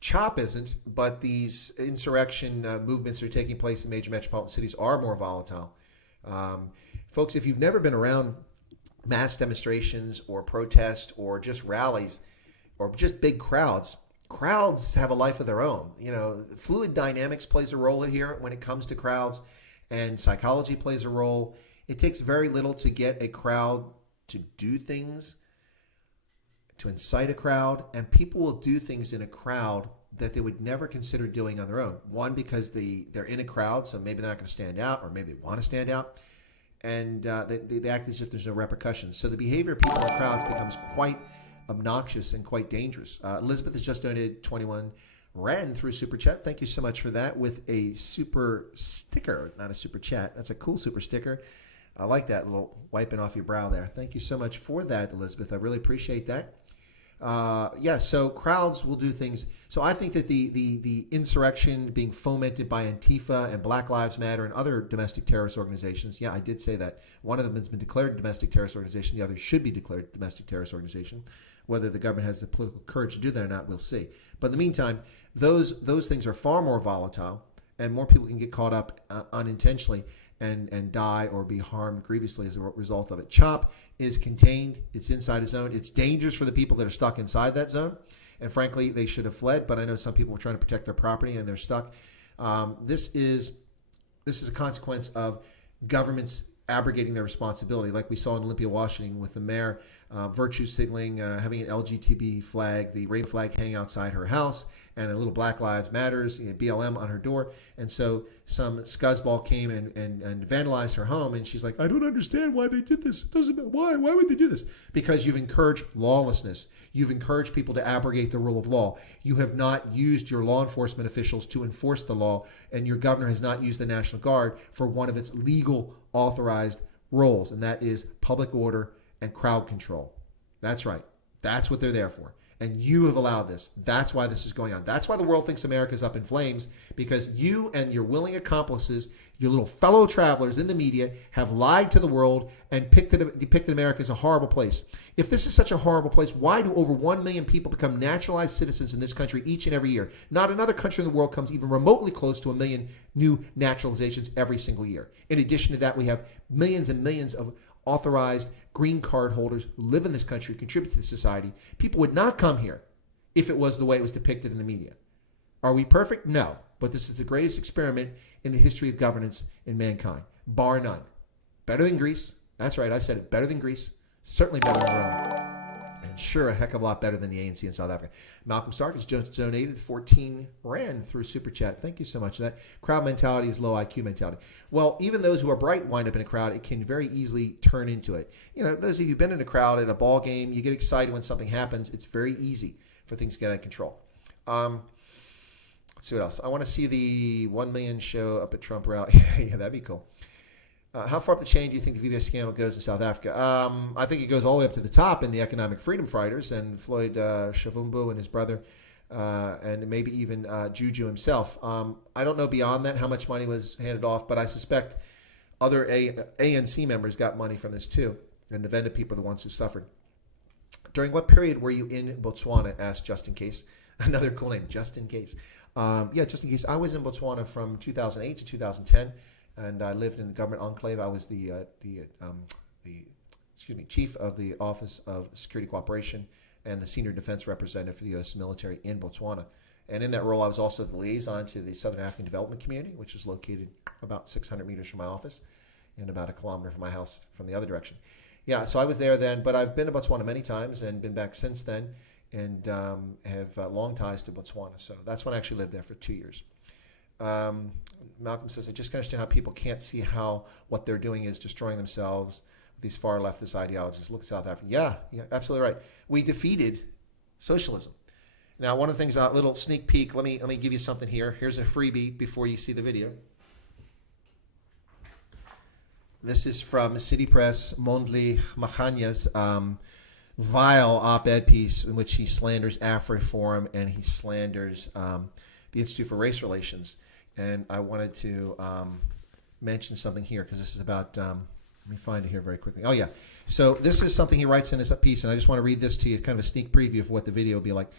CHOP isn't, but these insurrection movements that are taking place in major metropolitan cities are more volatile. Folks, if you've never been around mass demonstrations or protests or just rallies or just big crowds have a life of their own. Fluid dynamics plays a role here when it comes to crowds, and psychology plays a role. It takes very little to get a crowd to do things, to incite a crowd, and people will do things in a crowd that they would never consider doing on their own. One, because they're in a crowd, so maybe they're not going to stand out, or maybe they want to stand out, and they act as if there's no repercussions. So the behavior of people in crowds becomes quite obnoxious and quite dangerous. Elizabeth has just donated $21. Ren through Super Chat. Thank you so much for that with a super sticker, not a super chat. That's a cool super sticker. I like that little wiping off your brow there. Thank you so much for that, Elizabeth. I really appreciate that. So crowds will do things. So I think that the insurrection being fomented by Antifa and Black Lives Matter and other domestic terrorist organizations, I did say that. One of them has been declared a domestic terrorist organization. The other should be declared a domestic terrorist organization. Whether the government has the political courage to do that or not, we'll see. But in the meantime, those things are far more volatile, and more people can get caught up unintentionally and die or be harmed grievously as a result of it. CHOP is contained. It's inside a zone. It's dangerous for the people that are stuck inside that zone. And frankly, they should have fled, but I know some people were trying to protect their property and they're stuck. This is a consequence of governments abrogating their responsibility, like we saw in Olympia, Washington, with the mayor virtue signaling, having an LGBT flag, the rainbow flag hanging outside her house, and a little Black Lives Matters, BLM on her door. And so some scuzzball came and vandalized her home, and she's like, I don't understand why they did this. It doesn't matter. Why would they do this? Because you've encouraged lawlessness. You've encouraged people to abrogate the rule of law. You have not used your law enforcement officials to enforce the law, and your governor has not used the National Guard for one of its legal authorized roles, and that is public order and crowd control. That's right. That's what they're there for. And you have allowed this. That's why this is going on. That's why the world thinks America's up in flames, because you and your willing accomplices, your little fellow travelers in the media, have lied to the world and depicted America as a horrible place. If this is such a horrible place, why do over 1 million people become naturalized citizens in this country each and every year? Not another country in the world comes even remotely close to 1 million new naturalizations every single year. In addition to that, we have millions and millions of authorized green card holders who live in this country, contribute to the society. People would not come here if it was the way it was depicted in the media. Are we perfect? No. But this is the greatest experiment in the history of governance in mankind, bar none. Better than Greece. That's right, I said it. Better than Greece. Certainly better than Rome. And sure, a heck of a lot better than the ANC in South Africa. Malcolm Stark has donated 14 Rand through Super Chat. Thank you so much for that. Crowd mentality is low IQ mentality. Well, even those who are bright wind up in a crowd. It can very easily turn into it. Those of you who've been in a crowd at a ball game, you get excited when something happens. It's very easy for things to get out of control. Let's see what else. I want to see the 1 million show up at Trump rally. Yeah, that'd be cool. How far up the chain do you think the VBS scandal goes in South Africa? I think it goes all the way up to the top in the economic freedom fighters and Floyd Shavumbu and his brother, and maybe even Juju himself. I don't know beyond that how much money was handed off, but I suspect other ANC members got money from this too, and the Venda people are the ones who suffered. During what period were you in Botswana? Asked Just In Case. Another cool name, Just In Case. Just in case. I was in Botswana from 2008 to 2010. And I lived in the government enclave. I was the chief of the Office of Security Cooperation and the senior defense representative for the U.S. military in Botswana. And in that role, I was also the liaison to the Southern African Development Community, which is located about 600 meters from my office and about a kilometer from my house from the other direction. Yeah, so I was there then, but I've been to Botswana many times and been back since then, and have long ties to Botswana. So that's when I actually lived there for 2 years. Malcolm says, I just can't understand how people can't see how what they're doing is destroying themselves with these far leftist ideologies. Look at South Africa. Yeah, absolutely right. We defeated socialism. Now, one of the things, a little sneak peek, let me give you something here. Here's a freebie before you see the video. This is from City Press, Mondli Machanya's vile op-ed piece in which he slanders AfriForum and he slanders the Institute for Race Relations. And I wanted to mention something here because this is about, let me find it here very quickly. Oh, yeah. So this is something he writes in his piece, and I just want to read this to you. It's kind of a sneak preview of what the video will be like.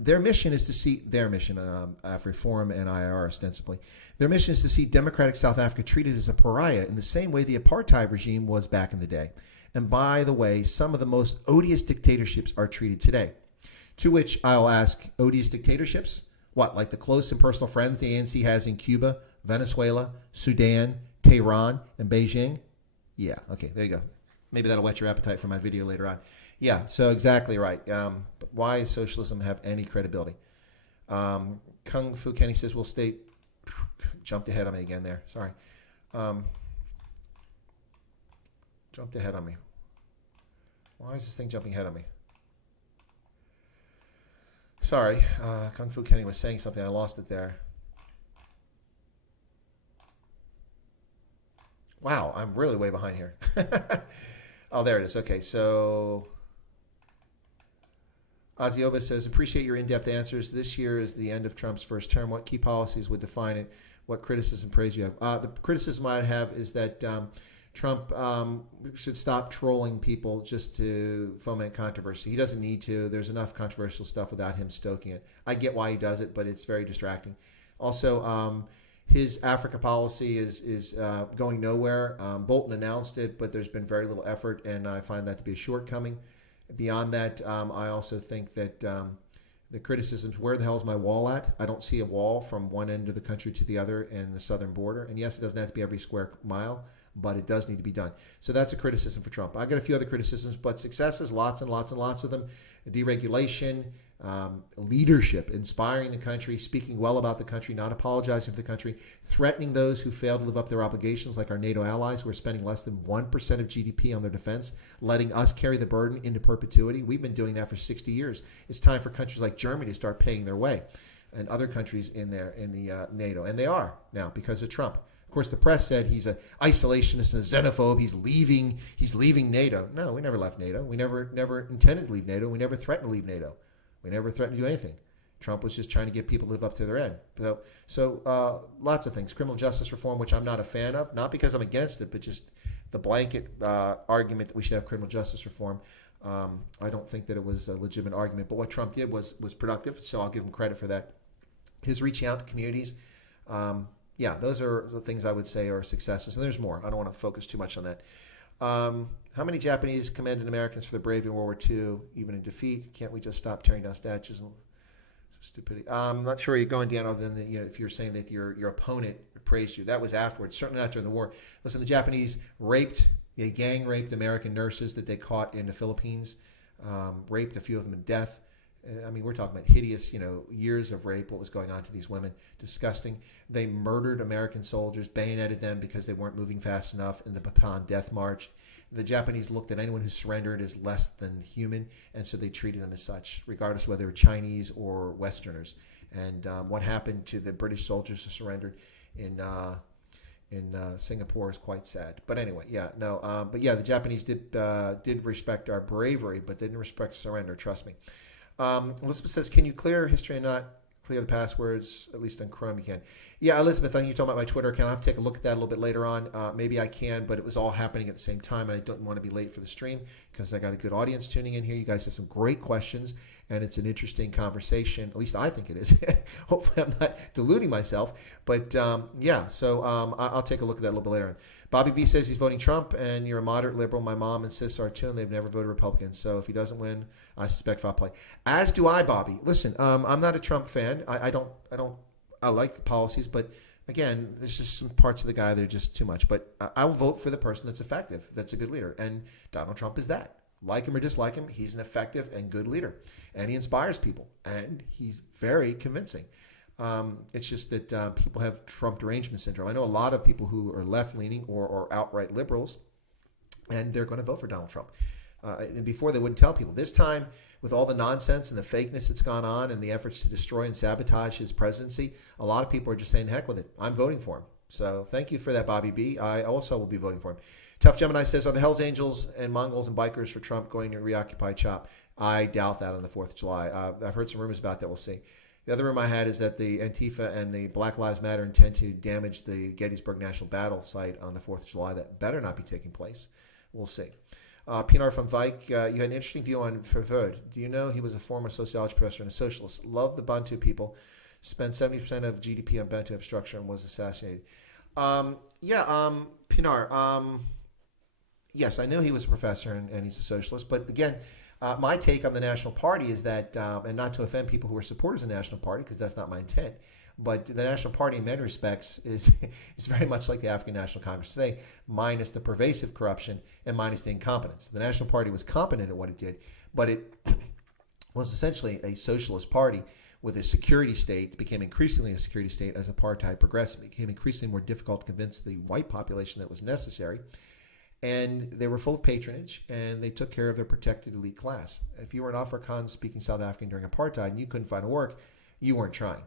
Their mission is to see, AfriForum and IR ostensibly, their mission is to see democratic South Africa treated as a pariah in the same way the apartheid regime was back in the day. And by the way, some of the most odious dictatorships are treated today. To which I'll ask, odious dictatorships? What, like the close and personal friends the ANC has in Cuba, Venezuela, Sudan, Tehran, and Beijing? Yeah, okay, there you go. Maybe that'll whet your appetite for my video later on. Yeah, so exactly right. But why does socialism have any credibility? Kung Fu Kenny says, we'll stay... Jumped ahead on me again there. Sorry. Jumped ahead on me. Why is this thing jumping ahead on me? Sorry, Kung Fu Kenny was saying something. I lost it there. Wow, I'm really way behind here. Oh, there it is. Okay, so Ozzy says, appreciate your in-depth answers. This year is the end of Trump's first term. What key policies would define it? What criticism, praise you have? The criticism I'd have is that Trump should stop trolling people just to foment controversy. He doesn't need to. There's enough controversial stuff without him stoking it. I get why he does it, but it's very distracting. Also, his Africa policy is going nowhere. Bolton announced it, but there's been very little effort, and I find that to be a shortcoming. Beyond that, I also think that the criticisms, where the hell is my wall at? I don't see a wall from one end of the country to the other in the southern border. And yes, it doesn't have to be every square mile, but it does need to be done. So that's a criticism for Trump. I got a few other criticisms, but successes, lots and lots and lots of them. Deregulation, leadership, inspiring the country, speaking well about the country, not apologizing for the country, threatening those who fail to live up to their obligations, like our NATO allies who are spending less than 1% of GDP on their defense, letting us carry the burden into perpetuity. We've been doing that for 60 years. It's time for countries like Germany to start paying their way, and other countries in the NATO. And they are now because of Trump. Of course, the press said he's an isolationist and a xenophobe. He's leaving NATO. No, we never left NATO. We never intended to leave NATO. We never threatened to leave NATO. We never threatened to do anything. Trump was just trying to get people to live up to their end. So lots of things. Criminal justice reform, which I'm not a fan of, not because I'm against it, but just the blanket argument that we should have criminal justice reform. I don't think that it was a legitimate argument. But what Trump did was productive, so I'll give him credit for that. His reaching out to communities, those are the things I would say are successes. And there's more. I don't want to focus too much on that. How many Japanese commended Americans for their bravery in World War II, even in defeat? Can't we just stop tearing down statues and stupidity? I'm not sure where you're going, Dan, other than if you're saying that your opponent praised you. That was afterwards, certainly not during the war. Listen, the Japanese gang raped American nurses that they caught in the Philippines, raped a few of them to death. I mean, we're talking about hideous, years of rape, what was going on to these women. Disgusting. They murdered American soldiers, bayoneted them because they weren't moving fast enough in the Bataan Death March. The Japanese looked at anyone who surrendered as less than human, and so they treated them as such, regardless of whether they were Chinese or Westerners. And what happened to the British soldiers who surrendered in Singapore is quite sad. But anyway, the Japanese did respect our bravery, but they didn't respect surrender, trust me. Elizabeth says, can you clear history and not clear the passwords? At least on Chrome you can. Yeah, Elizabeth, I think you're talking about my Twitter account. I'll have to take a look at that a little bit later on. Maybe I can, but it was all happening at the same time, and I don't want to be late for the stream because I got a good audience tuning in here. You guys have some great questions, and it's an interesting conversation. At least I think it is. Hopefully I'm not deluding myself. But, I'll take a look at that a little bit later on. Bobby B says he's voting Trump, and you're a moderate liberal. My mom and sis are too, and they've never voted Republican. So if he doesn't win, I suspect foul play. As do I, Bobby. Listen, I'm not a Trump fan. I like the policies, but again, there's just some parts of the guy that are just too much. But I'll vote for the person that's effective, that's a good leader. And Donald Trump is that. Like him or dislike him, he's an effective and good leader. And he inspires people. And he's very convincing. It's just that people have Trump derangement syndrome. I know a lot of people who are left-leaning or outright liberals, and they're going to vote for Donald Trump. And before, they wouldn't tell people. This time, with all the nonsense and the fakeness that's gone on and the efforts to destroy and sabotage his presidency, a lot of people are just saying, heck with it. I'm voting for him. So thank you for that, Bobby B. I also will be voting for him. Tough Gemini says, are the Hells Angels and Mongols and bikers for Trump going to reoccupy CHOP? I doubt that on the 4th of July. I've heard some rumors about that. We'll see. The other rumor I had is that the Antifa and the Black Lives Matter intend to damage the Gettysburg National Battle site on the 4th of July. That better not be taking place. We'll see. Pinar from Vike, you had an interesting view on Verwoerd. Do you know he was a former sociology professor and a socialist? Loved the Bantu people. Spent 70% of GDP on Bantu infrastructure and was assassinated. Pinar, yes, I know he was a professor and he's a socialist. But again, my take on the National Party is that, and not to offend people who are supporters of the National Party, because that's not my intent, but the National Party in many respects is very much like the African National Congress today, minus the pervasive corruption and minus the incompetence. The National Party was competent at what it did, but it was essentially a socialist party with a security state. It became increasingly a security state as apartheid progressed. It became increasingly more difficult to convince the white population that it was necessary. And they were full of patronage, and they took care of their protected elite class. If you were an Afrikaans-speaking South African during apartheid and you couldn't find work, you weren't trying.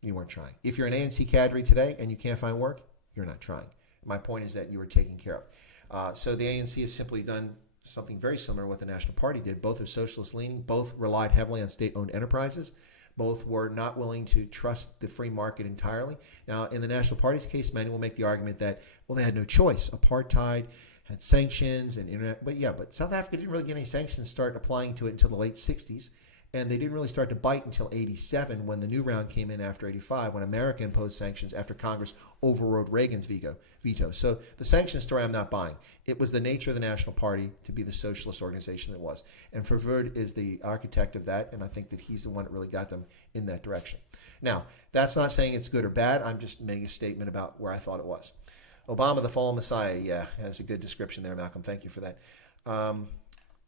You weren't trying. If you're an ANC cadre today and you can't find work, you're not trying. My point is that you were taken care of. So the ANC has simply done something very similar to what the National Party did. Both are socialist leaning. Both relied heavily on state-owned enterprises. Both were not willing to trust the free market entirely. Now, in the National Party's case, many will make the argument that, well, they had no choice. Apartheid had sanctions and internet. But South Africa didn't really get any sanctions start applying to it until the late 60s. And they didn't really start to bite until 87 when the new round came in after 85, when America imposed sanctions after Congress overrode Reagan's veto. So the sanctions story I'm not buying. It was the nature of the National Party to be the socialist organization it was. And Verwoerd is the architect of that, and I think that he's the one that really got them in that direction. Now, that's not saying it's good or bad. I'm just making a statement about where I thought it was. Obama, the fallen messiah. Yeah, that's a good description there, Malcolm. Thank you for that.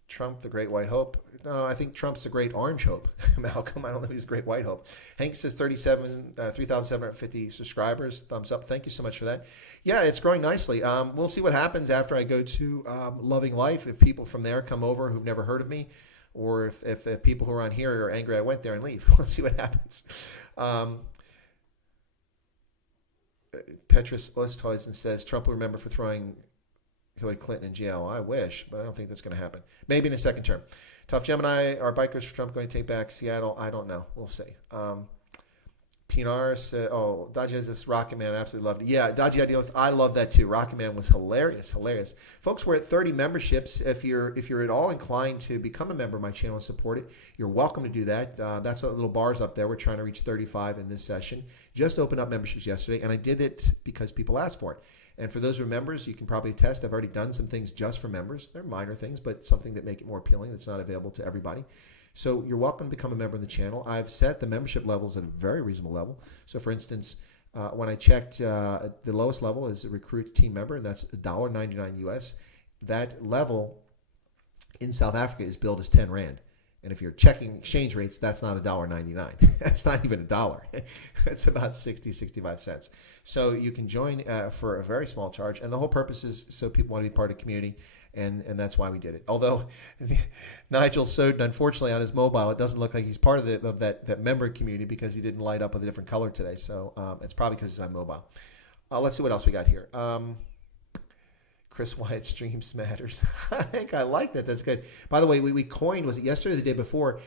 Trump, the great white hope. No, I think Trump's the great orange hope. Malcolm, I don't know if he's great white hope. Hank says 3,750 subscribers. Thumbs up. Thank you so much for that. Yeah, it's growing nicely. We'll see what happens after I go to Loving Life. If people from there come over who've never heard of me, or if people who are on here are angry I went there and leave. We'll see what happens. Petrus Osthuizen says Trump will remember for throwing Hillary Clinton in jail. I wish, but I don't think that's going to happen. Maybe in a second term. Tough Gemini, are bikers for Trump going to take back Seattle? I don't know. We'll see. Pinar said, Dodgy has this Rocket Man. I absolutely loved it. Yeah, Dodgy Idealist, I love that too. Rocket Man was hilarious. Folks, we're at 30 memberships. If you're at all inclined to become a member of my channel and support it, you're welcome to do that. That's the little bars up there. We're trying to reach 35 in this session. Just opened up memberships yesterday, and I did it because people asked for it. And for those who are members, you can probably attest, I've already done some things just for members. They're minor things, but something that make it more appealing that's not available to everybody. So you're welcome to become a member of the channel. I've set the membership levels at a very reasonable level. So for instance, when I checked, the lowest level is a recruit team member, and that's $1.99 US. That level in South Africa is billed as 10 Rand. And if you're checking exchange rates, that's not $1.99. That's not even $1. It's about 60, 65 cents. So you can join for a very small charge. And the whole purpose is so people want to be part of the community. And that's why we did it. Although Nigel Soden, unfortunately, on his mobile, it doesn't look like he's part of that member community because he didn't light up with a different color today. So it's probably because he's on mobile. Let's see what else we got here. Chris Wyatt streams matters. I think I like that. That's good. By the way, we coined, was it yesterday or the day before,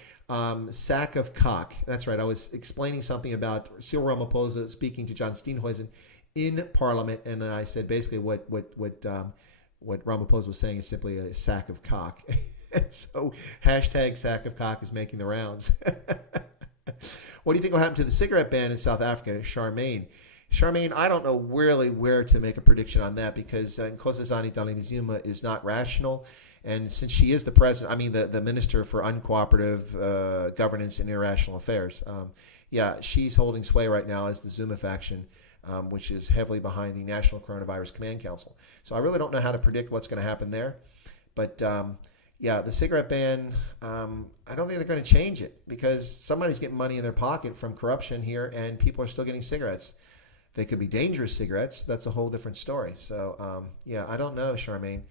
sack of cock. That's right. I was explaining something about Cyril Ramaphosa speaking to John Steenhuisen in Parliament, and I said basically what Ramaphosa was saying is simply a sack of cock. And so hashtag sack of cock is making the rounds. What do you think will happen to the cigarette ban in South Africa, Charmaine? Charmaine, I don't know really where to make a prediction on that because Nkosazana Dlamini-Zuma is not rational. And since she is the president, the Minister for Uncooperative Governance and International Affairs, she's holding sway right now as the Zuma faction, which is heavily behind the National Coronavirus Command Council. So I really don't know how to predict what's going to happen there. But the cigarette ban, I don't think they're going to change it because somebody's getting money in their pocket from corruption here and people are still getting cigarettes. They could be dangerous cigarettes. That's a whole different story. So, I don't know, Charmaine.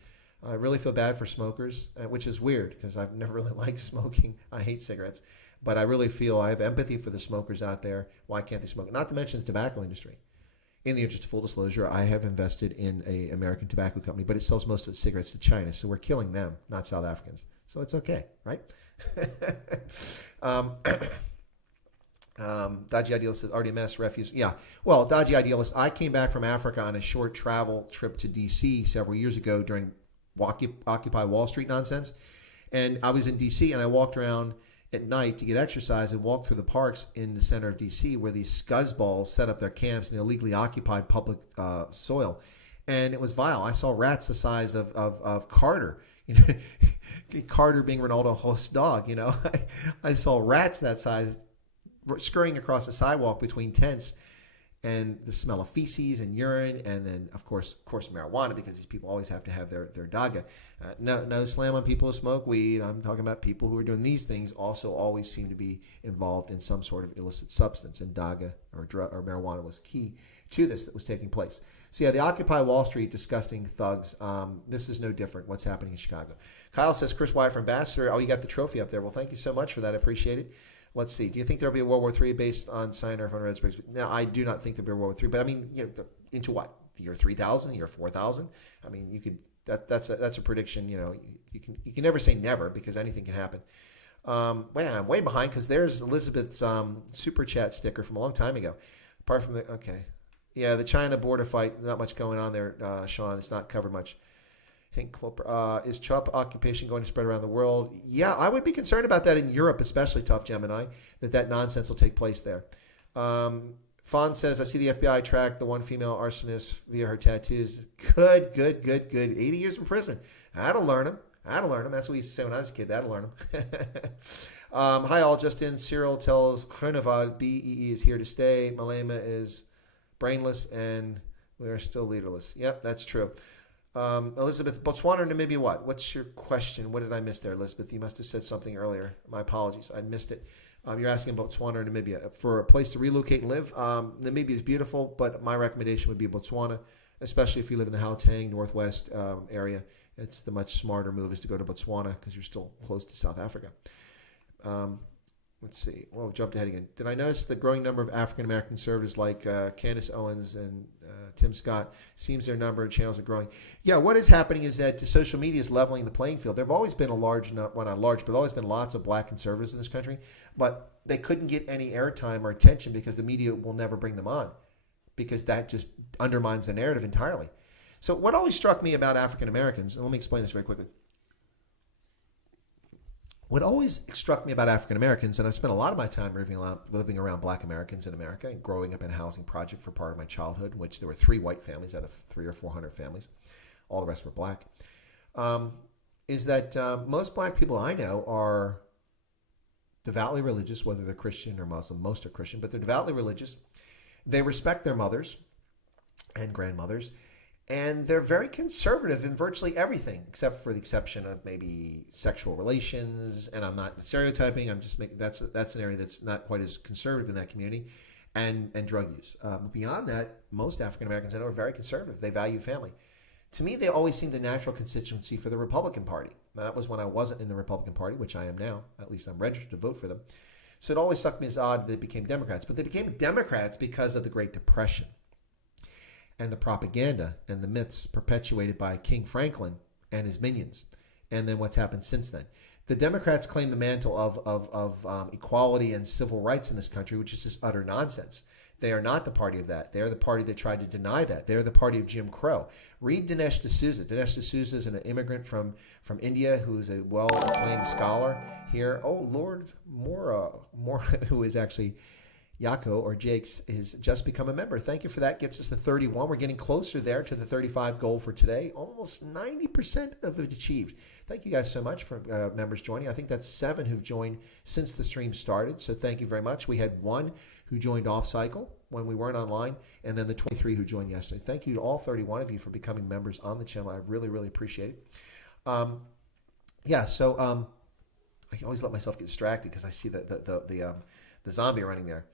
I really feel bad for smokers, which is weird because I've never really liked smoking. I hate cigarettes. But I really feel I have empathy for the smokers out there. Why can't they smoke? Not to mention the tobacco industry. In the interest of full disclosure, I have invested in an American tobacco company, but it sells most of its cigarettes to China. So we're killing them, not South Africans. So it's okay, right? Dodgy Idealist says RDMS refuse. Yeah. Well, Dodgy Idealist, I came back from Africa on a short travel trip to D.C. several years ago during Occupy Wall Street nonsense. And I was in D.C. and I walked around at night to get exercise and walked through the parks in the center of D.C. where these scuzzballs set up their camps in illegally occupied public soil. And it was vile. I saw rats the size of Carter. Carter being Ronaldo Host's dog. I saw rats that size scurrying across the sidewalk between tents, and the smell of feces and urine, and then of course marijuana, because these people always have to have their daga. No slam on people who smoke weed. I'm talking about people who are doing these things also always seem to be involved in some sort of illicit substance, and daga or marijuana was key to this that was taking place. So yeah, the Occupy Wall Street disgusting thugs. This is no different. What's happening in Chicago? Kyle says, Chris Wyatt from Ambassador. Oh, you got the trophy up there. Well, thank you so much for that. I appreciate it. Let's see. Do you think there'll be a World War III based on Sinai on Red Springs? No, I do not think there'll be a World War III. But I mean, into what? The year 3000, the year 4000? I mean, you could. That's a prediction. You can never say never because anything can happen. I'm way behind because there's Elizabeth's super chat sticker from a long time ago. Apart from the China border fight, not much going on there, Sean. It's not covered much. Hank Kloper, is Trump occupation going to spread around the world? Yeah, I would be concerned about that in Europe, especially, Tough Gemini, that nonsense will take place there. Fawn says, I see the FBI track the one female arsonist via her tattoos. Good. 80 years in prison. That'll learn him. That's what we used to say when I was a kid. That'll learn him. Hi, all. Just in. Cyril tells Chernavad BEE is here to stay. Malema is brainless, and we are still leaderless. Yep, that's true. Elizabeth, Botswana or Namibia, what? What's your question? What did I miss there, Elizabeth? You must have said something earlier. My apologies. I missed it. You're asking about Botswana or Namibia. For a place to relocate and live, Namibia is beautiful, but my recommendation would be Botswana, especially if you live in the Gauteng, Northwest area. It's the much smarter move is to go to Botswana because you're still close to South Africa. Let's see. Well, jumped ahead again. Did I notice the growing number of African-American conservatives like Candace Owens and Tim Scott? Seems their number of channels are growing. Yeah, what is happening is that social media is leveling the playing field. There have always been always been lots of black conservatives in this country, but they couldn't get any airtime or attention because the media will never bring them on because that just undermines the narrative entirely. So what always struck me about African-Americans, and let me explain this very quickly. What always struck me about African Americans, and I've spent a lot of my time living around black Americans in America and growing up in a housing project for part of my childhood, in which there were 3 white families out of 300 or 400 families. All the rest were black. Is that most black people I know are devoutly religious, whether they're Christian or Muslim. Most are Christian, but they're devoutly religious. They respect their mothers and grandmothers. And they're very conservative in virtually everything, except for the exception of maybe sexual relations. And I'm not stereotyping. I'm just making that's an area that's not quite as conservative in that community, and drug use. Beyond that, most African Americans I know are very conservative. They value family. To me, they always seem the natural constituency for the Republican Party. Now, that was when I wasn't in the Republican Party, which I am now. At least I'm registered to vote for them. So it always struck me as odd that they became Democrats. But they became Democrats because of the Great Depression and the propaganda and the myths perpetuated by King Franklin and his minions, and then what's happened since then. The Democrats claim the mantle of equality and civil rights in this country, which is just utter nonsense. They are not the party of that. They are the party that tried to deny that. They are the party of Jim Crow. Read Dinesh D'Souza. Dinesh D'Souza is an immigrant from India who is a well-acclaimed scholar here. Oh, Lord Mora, who is actually Yako or Jake's, has just become a member. Thank you for that. Gets us to 31. We're getting closer there to the 35 goal for today. Almost 90% of it achieved. Thank you guys so much for members joining. I think that's 7 who've joined since the stream started. So thank you very much. We had 1 who joined off cycle when we weren't online, and then the 23 who joined yesterday. Thank you to all 31 of you for becoming members on the channel. I really, really appreciate it. I always let myself get distracted because I see the zombie running there.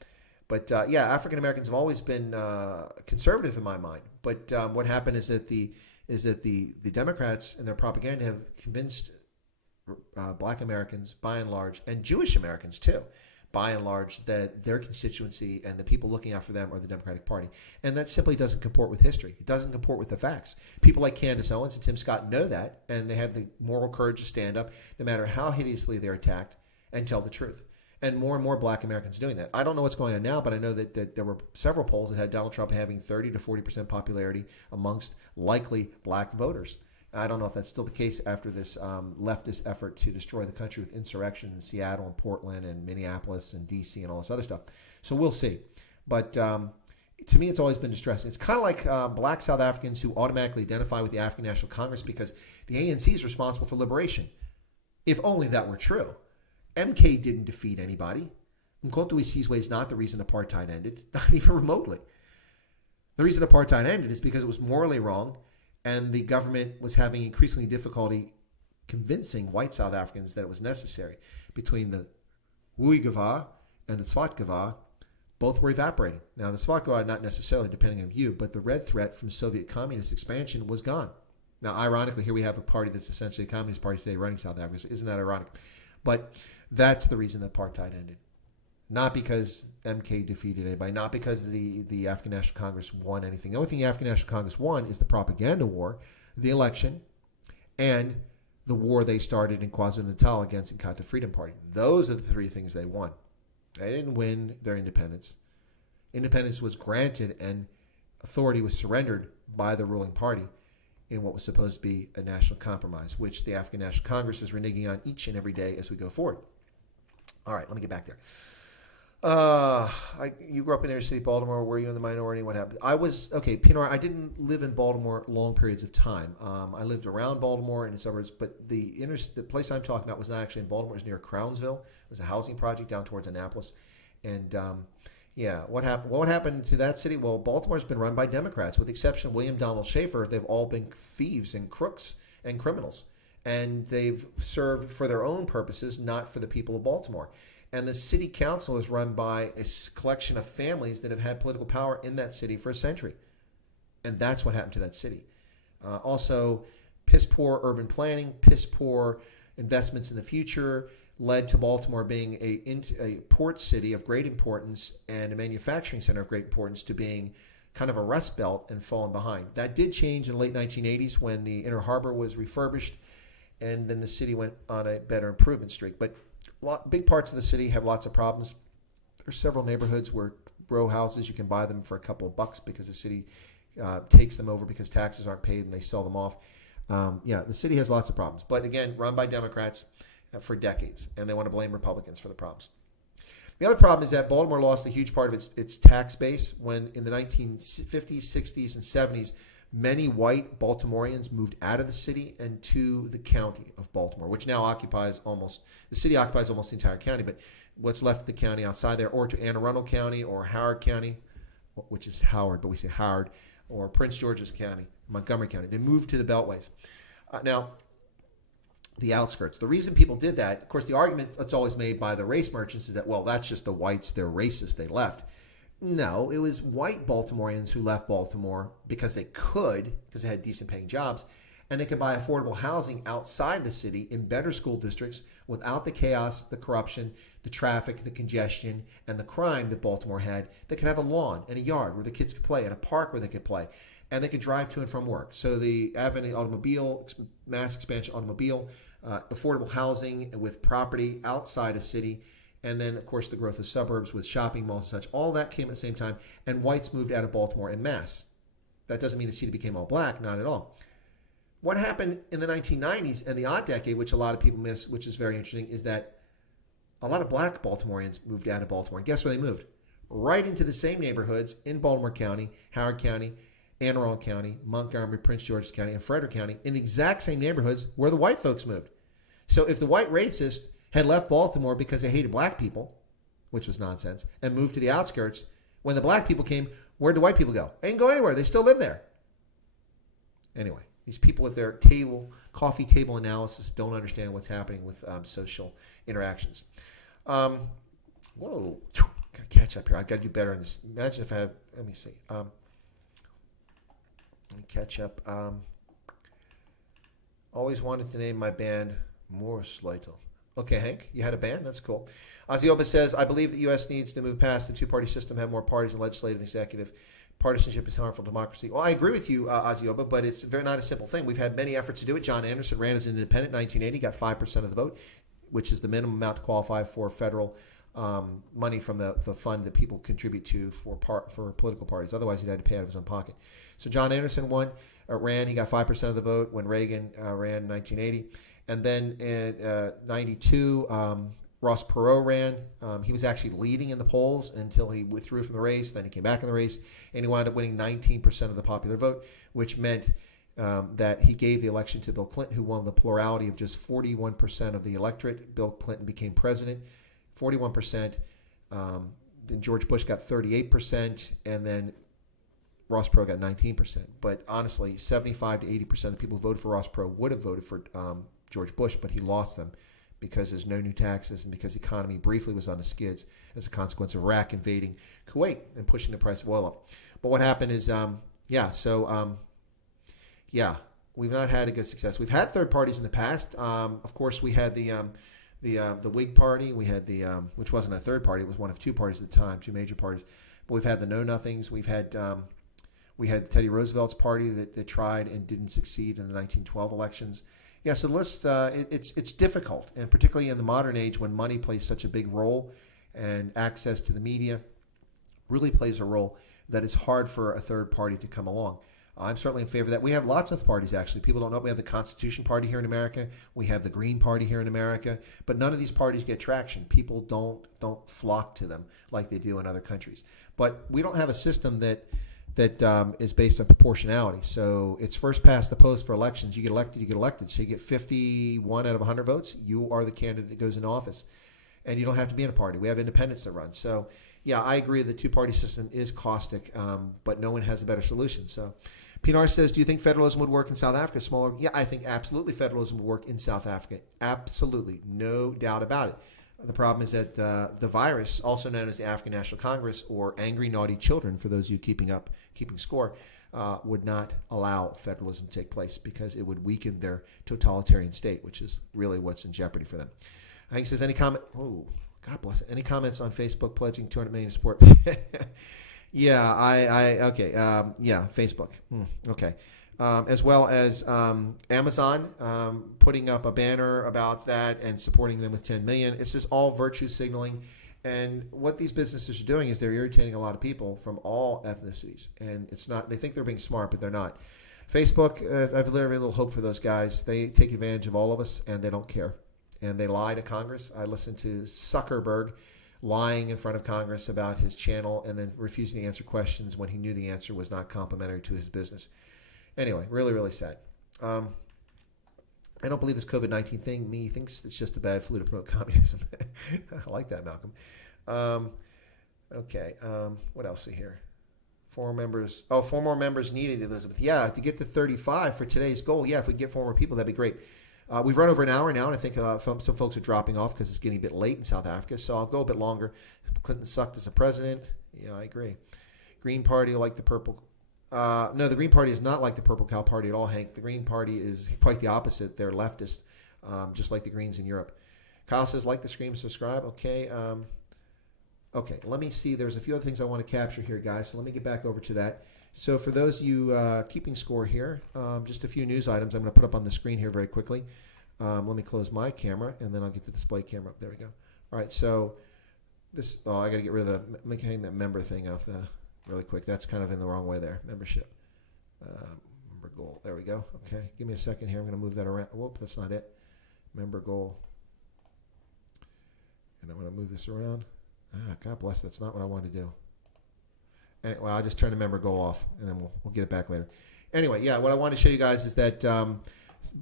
But African Americans have always been conservative in my mind. But what happened is that the Democrats and their propaganda have convinced black Americans, by and large, and Jewish Americans too, by and large, that their constituency and the people looking out for them are the Democratic Party. And that simply doesn't comport with history. It doesn't comport with the facts. People like Candace Owens and Tim Scott know that, and they have the moral courage to stand up, no matter how hideously they're attacked, and tell the truth. And more black Americans doing that. I don't know what's going on now, but I know that there were several polls that had Donald Trump having 30 to 40% popularity amongst likely black voters. I don't know if that's still the case after this leftist effort to destroy the country with insurrection in Seattle and Portland and Minneapolis and D.C. and all this other stuff. So we'll see. But to me, it's always been distressing. It's kind of like black South Africans who automatically identify with the African National Congress because the ANC is responsible for liberation. If only that were true. MK didn't defeat anybody. Mkhonto Sizwe is not the reason apartheid ended, not even remotely. The reason apartheid ended is because it was morally wrong and the government was having increasingly difficulty convincing white South Africans that it was necessary. Between the Woeigeva and the Zwartgeva, Both were evaporating. Now, the Slovakia, not necessarily depending on view, but the red threat from Soviet communist expansion was gone. Now, ironically, here we have a party that's essentially a communist party today running South Africa. So isn't that ironic? But that's the reason that apartheid ended. Not because MK defeated anybody, not because the African National Congress won anything. The only thing the African National Congress won is the propaganda war, the election, and the war they started in KwaZulu-Natal against Inkatha Freedom Party. Those are the three things they won. They didn't win their independence. Independence was granted and authority was surrendered by the ruling party in what was supposed to be a national compromise, which the African National Congress is reneging on each and every day as we go forward. All right, let me get back there. You grew up in inner city Baltimore. Were you in the minority? What happened? PNR, I didn't live in Baltimore long periods of time. I lived around Baltimore and its suburbs, but the place I'm talking about was not actually in Baltimore. It was near Crownsville. It was a housing project down towards Annapolis. And what happened? What happened to that city? Well, Baltimore's been run by Democrats, with the exception of William Donald Schaefer. They've all been thieves and crooks and criminals, and they've served for their own purposes, not for the people of Baltimore. And the city council is run by a collection of families that have had political power in that city for a century. And that's what happened to that city. Also, piss poor urban planning, piss poor investments in the future led to Baltimore being a port city of great importance and a manufacturing center of great importance to being kind of a rust belt and falling behind. That did change in the late 1980s when the Inner Harbor was refurbished, and then the city went on a better improvement streak. But big parts of the city have lots of problems. There are several neighborhoods where row houses, you can buy them for a couple of bucks because the city takes them over because taxes aren't paid and they sell them off. The city has lots of problems. But again, run by Democrats for decades, and they want to blame Republicans for the problems. The other problem is that Baltimore lost a huge part of its tax base when in the 1950s, 60s, and 70s, many white Baltimoreans moved out of the city and to the county of Baltimore, which now the city occupies almost the entire county, but what's left of the county outside there, or to Anne Arundel County or Howard County, which is Howard, but we say Howard, or Prince George's County, Montgomery County. They moved to the beltways. Now, the outskirts. The reason people did that, of course, the argument that's always made by the race merchants is that, well, that's just the whites, they're racist, they left. No, it was white Baltimoreans who left Baltimore because they could, because they had decent paying jobs, and they could buy affordable housing outside the city in better school districts without the chaos, the corruption, the traffic, the congestion, and the crime that Baltimore had. They could have a lawn and a yard where the kids could play and a park where they could play, and they could drive to and from work. So the advent of automobile, mass expansion automobile, affordable housing with property outside a city, and then, of course, the growth of suburbs with shopping malls and such. All that came at the same time, and whites moved out of Baltimore en masse. That doesn't mean the city became all black, not at all. What happened in the 1990s and the odd decade, which a lot of people miss, which is very interesting, is that a lot of black Baltimoreans moved out of Baltimore. And guess where they moved? Right into the same neighborhoods in Baltimore County, Howard County, Anne Arundel County, Montgomery, Prince George's County, and Frederick County, in the exact same neighborhoods where the white folks moved. So if the white racist had left Baltimore because they hated black people, which was nonsense, and moved to the outskirts, when the black people came, where did the white people go? They didn't go anywhere. They still live there. Anyway, these people with their coffee table analysis don't understand what's happening with social interactions. Whoa, gotta catch up here. I've got to do better in this. Imagine if I had, let me see. Let me catch up. Always wanted to name my band Morse Lytle. Okay, Hank, you had a band? That's cool. Ozzy says, I believe the U.S. needs to move past the two-party system, have more parties in legislative and executive. Partisanship is harmful to democracy. Well, I agree with you, Ozzy, but it's not a simple thing. We've had many efforts to do it. John Anderson ran as an independent in 1980, got 5% of the vote, which is the minimum amount to qualify for federal money from the fund that people contribute to for political parties. Otherwise, he'd had to pay out of his own pocket. So John Anderson ran. He got 5% of the vote when Reagan ran in 1980. And then in 92, Ross Perot ran. He was actually leading in the polls until he withdrew from the race. Then he came back in the race, and he wound up winning 19% of the popular vote, which meant that he gave the election to Bill Clinton, who won the plurality of just 41% of the electorate. Bill Clinton became president, 41%. Then George Bush got 38%, and then Ross Perot got 19%. But honestly, 75 to 80% of the people who voted for Ross Perot would have voted for George Bush, but he lost them because there's no new taxes and because the economy briefly was on the skids as a consequence of Iraq invading Kuwait and pushing the price of oil up. But what happened is, we've not had a good success. We've had third parties in the past. Of course, we had the Whig Party. We had which wasn't a third party. It was one of two parties at the time, two major parties. But we've had the Know Nothings. We had Teddy Roosevelt's party that tried and didn't succeed in the 1912 elections. Yeah, so the list, it's difficult, and particularly in the modern age when money plays such a big role and access to the media really plays a role, that it's hard for a third party to come along. I'm certainly in favor of that. We have lots of parties, actually. People don't know. We have the Constitution Party here in America. We have the Green Party here in America. But none of these parties get traction. People don't flock to them like they do in other countries. But we don't have a system that is based on proportionality. So it's first past the post for elections. You get elected, you get elected. So you get 51 out of 100 votes. You are the candidate that goes into office. And you don't have to be in a party. We have independents that run. So, yeah, I agree the two-party system is caustic, but no one has a better solution. So Pinar says, do you think federalism would work in South Africa? Smaller? Yeah, I think absolutely federalism would work in South Africa. Absolutely. No doubt about it. The problem is that the virus, also known as the African National Congress, or angry, naughty children, for those of you keeping score, would not allow federalism to take place because it would weaken their totalitarian state, which is really what's in jeopardy for them. Hank says, any comment? Oh, God bless it. Any comments on Facebook pledging $200 million to support? Yeah, okay. Facebook. Okay. As well as Amazon putting up a banner about that and supporting them with $10 million. It's just all virtue signaling. And what these businesses are doing is they're irritating a lot of people from all ethnicities. And it's not, they think they're being smart, but they're not. Facebook, I've very little hope for those guys. They take advantage of all of us, and they don't care. And they lie to Congress. I listened to Zuckerberg lying in front of Congress about his channel and then refusing to answer questions when he knew the answer was not complimentary to his business. Anyway, really, really sad. I don't believe this COVID-19 thing. Me thinks it's just a bad flu to promote communism. I like that, Malcolm. Okay. What else we hear? 4 more members needed, Elizabeth. Yeah, to get to 35 for today's goal. Yeah, if we get 4 more people, that'd be great. We've run over an hour now, and I think some folks are dropping off because it's getting a bit late in South Africa, so I'll go a bit longer. Clinton sucked as a president. Yeah, I agree. Green Party like the purple. No, the Green Party is not like the Purple Cow Party at all, Hank. The Green Party is quite the opposite. They're leftist, just like the Greens in Europe. Kyle says, like the stream, subscribe. Okay. Okay, let me see. There's a few other things I want to capture here, guys, so let me get back over to that. So for those of you keeping score here, just a few news items I'm going to put up on the screen here very quickly. Let me close my camera, and then I'll get the display camera up. There we go. All right, so this, I got to get rid of hang that member thing off really quick. That's kind of in the wrong way there. Membership. Member goal. There we go. Okay, give me a second here. I'm going to move that around. Whoop, that's not it. Member goal. And I'm going to move this around. God bless, that's not what I wanted to do. Anyway, I'll just turn the member goal off, and then we'll get it back later. Anyway, yeah, what I want to show you guys is that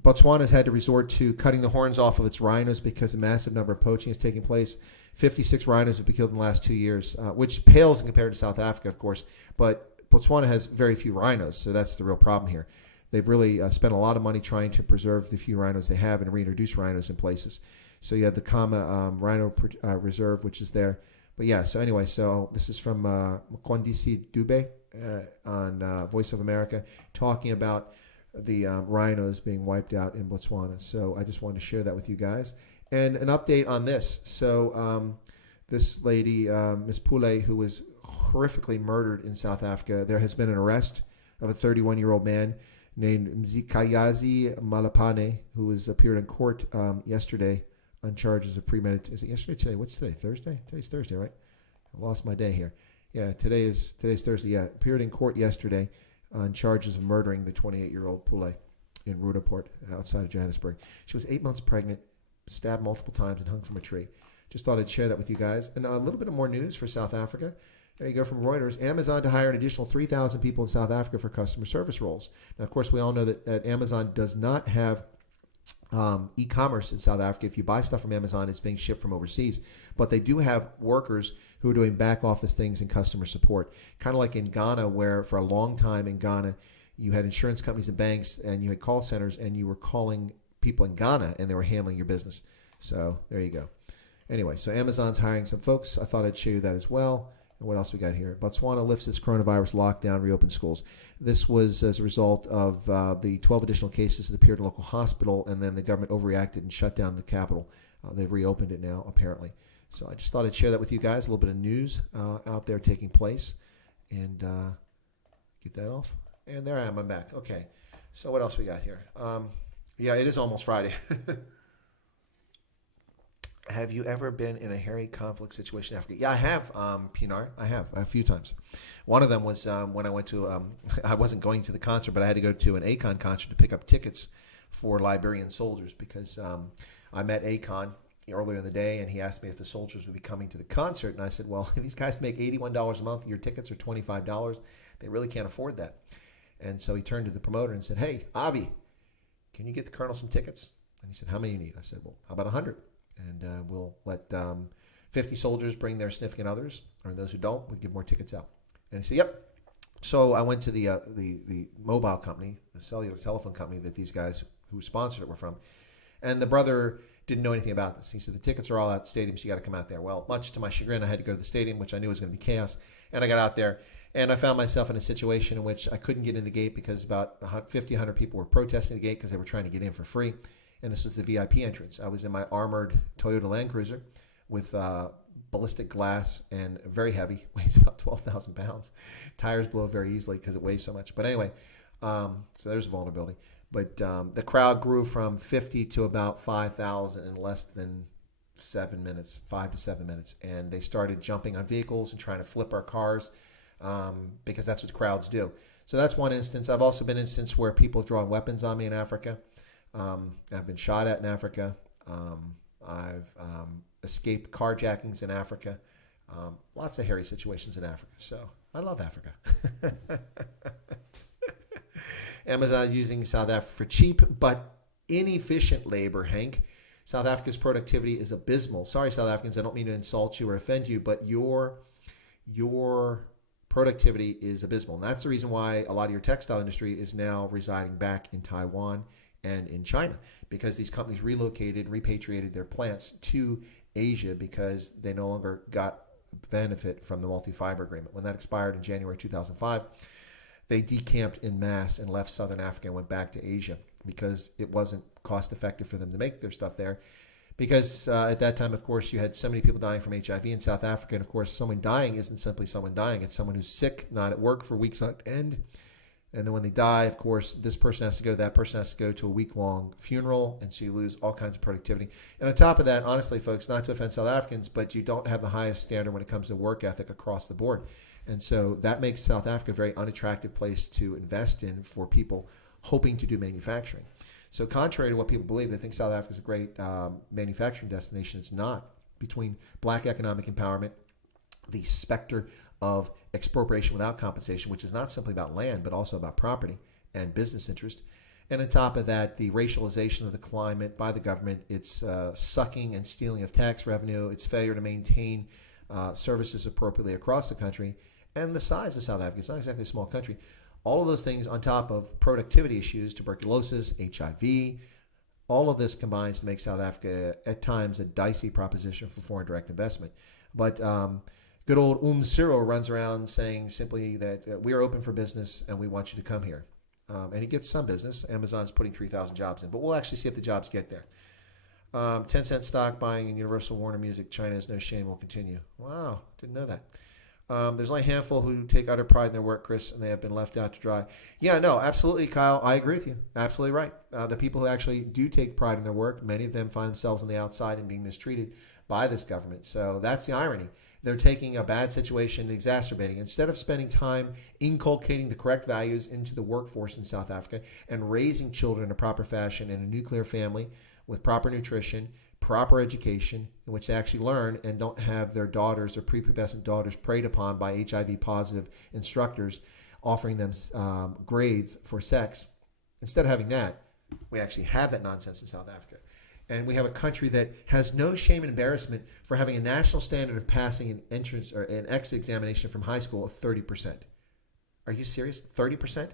Botswana has had to resort to cutting the horns off of its rhinos because a massive number of poaching is taking place. 56 rhinos have been killed in the last 2 years, which pales in compared to South Africa, of course. But Botswana has very few rhinos, so that's the real problem here. They've really spent a lot of money trying to preserve the few rhinos they have and reintroduce rhinos in places. So you have the Kama Rhino Reserve, which is there. But yeah, so anyway, so this is from Mkwandisi Dube on Voice of America, talking about the rhinos being wiped out in Botswana. So I just wanted to share that with you guys. And an update on this. So this lady, Ms. Pule, who was horrifically murdered in South Africa, there has been an arrest of a 31-year-old man named Mzikayazi Malapane, who was appeared in court yesterday on charges of premeditated. Is it yesterday? Today? What's today? Thursday? Today's Thursday, right? I lost my day here. Yeah, today's Thursday. Yeah, appeared in court yesterday on charges of murdering the 28-year-old Pule in Rudaport outside of Johannesburg. She was 8 months pregnant, stabbed multiple times, and hung from a tree. Just thought I'd share that with you guys. And a little bit of more news for South Africa. There you go from Reuters. Amazon to hire an additional 3,000 people in South Africa for customer service roles. Now, of course, we all know that Amazon does not have e-commerce in South Africa. If you buy stuff from Amazon, it's being shipped from overseas. But they do have workers who are doing back office things and customer support. Kind of like in Ghana, where for a long time in Ghana, you had insurance companies and banks, and you had call centers, and you were calling people in Ghana, and they were handling your business. So there you go. Anyway, so Amazon's hiring some folks. I thought I'd show you that as well. And what else we got here? Botswana lifts its coronavirus lockdown, reopens schools. This was as a result of the 12 additional cases that appeared at a local hospital, and then the government overreacted and shut down the capital. They've reopened it now, apparently. So I just thought I'd share that with you guys, a little bit of news out there taking place. And get that off. And there I am. I'm back. Okay. So what else we got here? Yeah, it is almost Friday. Have you ever been in a hairy conflict situation in Africa? Yeah, I have, Pinar. I have a few times. One of them was when I went to, I wasn't going to the concert, but I had to go to an Akon concert to pick up tickets for Liberian soldiers because I met Akon earlier in the day, and he asked me if the soldiers would be coming to the concert. And I said, well, these guys make $81 a month. Your tickets are $25. They really can't afford that. And so he turned to the promoter and said, hey, Avi, can you get the colonel some tickets? And he said, how many do you need? I said, well, how about 100? And we'll let 50 soldiers bring their significant others, or those who don't, we give more tickets out. And he said, yep. So I went to the mobile company, the cellular telephone company that these guys who sponsored it were from. And the brother didn't know anything about this. He said, the tickets are all out at the stadium, so you got to come out there. Well, much to my chagrin, I had to go to the stadium, which I knew was going to be chaos. And I got out there, and I found myself in a situation in which I couldn't get in the gate because about 50, 100 people were protesting the gate because they were trying to get in for free. And this was the VIP entrance. I was in my armored Toyota Land Cruiser with ballistic glass and very heavy, weighs about 12,000 pounds. Tires blow very easily because it weighs so much. But anyway, so there's a vulnerability. But the crowd grew from 50 to about 5,000 in less than 7 minutes, 5 to 7 minutes. And they started jumping on vehicles and trying to flip our cars because that's what crowds do. So that's one instance. I've also been in instances where people have drawn weapons on me in Africa. I've been shot at in Africa. I've escaped carjackings in Africa. Lots of hairy situations in Africa. So I love Africa. Amazon using South Africa for cheap but inefficient labor, Hank. South Africa's productivity is abysmal. Sorry, South Africans, I don't mean to insult you or offend you, but your productivity is abysmal. And that's the reason why a lot of your textile industry is now residing back in Taiwan and in China, because these companies relocated, repatriated their plants to Asia because they no longer got benefit from the multi-fiber agreement. When that expired in January 2005, they decamped in mass and left Southern Africa and went back to Asia because it wasn't cost effective for them to make their stuff there. Because at that time, of course, you had so many people dying from HIV in South Africa. And of course, someone dying isn't simply someone dying. It's someone who's sick, not at work for weeks on end. And then when they die, of course, this person has to go, that person has to go to a week-long funeral. And so you lose all kinds of productivity. And on top of that, honestly, folks, not to offend South Africans, but you don't have the highest standard when it comes to work ethic across the board. And so that makes South Africa a very unattractive place to invest in for people hoping to do manufacturing. So contrary to what people believe, they think South Africa is a great manufacturing destination. It's not. Between black economic empowerment, the specter of expropriation without compensation, which is not simply about land, but also about property and business interest. And on top of that, the racialization of the climate by the government, its sucking and stealing of tax revenue, its failure to maintain services appropriately across the country, and the size of South Africa. It's not exactly a small country. All of those things on top of productivity issues, tuberculosis, HIV, all of this combines to make South Africa at times a dicey proposition for foreign direct investment. But good old Cyril runs around saying simply that we are open for business and we want you to come here. And he gets some business. Amazon's putting 3,000 jobs in, but we'll actually see if the jobs get there. 10-cent stock buying in Universal Warner Music. China has no shame. Will continue. Wow, didn't know that. There's only a handful who take utter pride in their work, Chris, and they have been left out to dry. Yeah, no, absolutely, Kyle. I agree with you. Absolutely right. The people who actually do take pride in their work, many of them find themselves on the outside and being mistreated by this government. So that's the irony. They're taking a bad situation and exacerbating. Instead of spending time inculcating the correct values into the workforce in South Africa and raising children in a proper fashion in a nuclear family with proper nutrition, proper education, in which they actually learn and don't have their daughters or prepubescent daughters preyed upon by HIV-positive instructors offering them grades for sex. Instead of having that, we actually have that nonsense in South Africa. And we have a country that has no shame and embarrassment for having a national standard of passing an entrance or an exit examination from high school of 30%. Are you serious? 30%?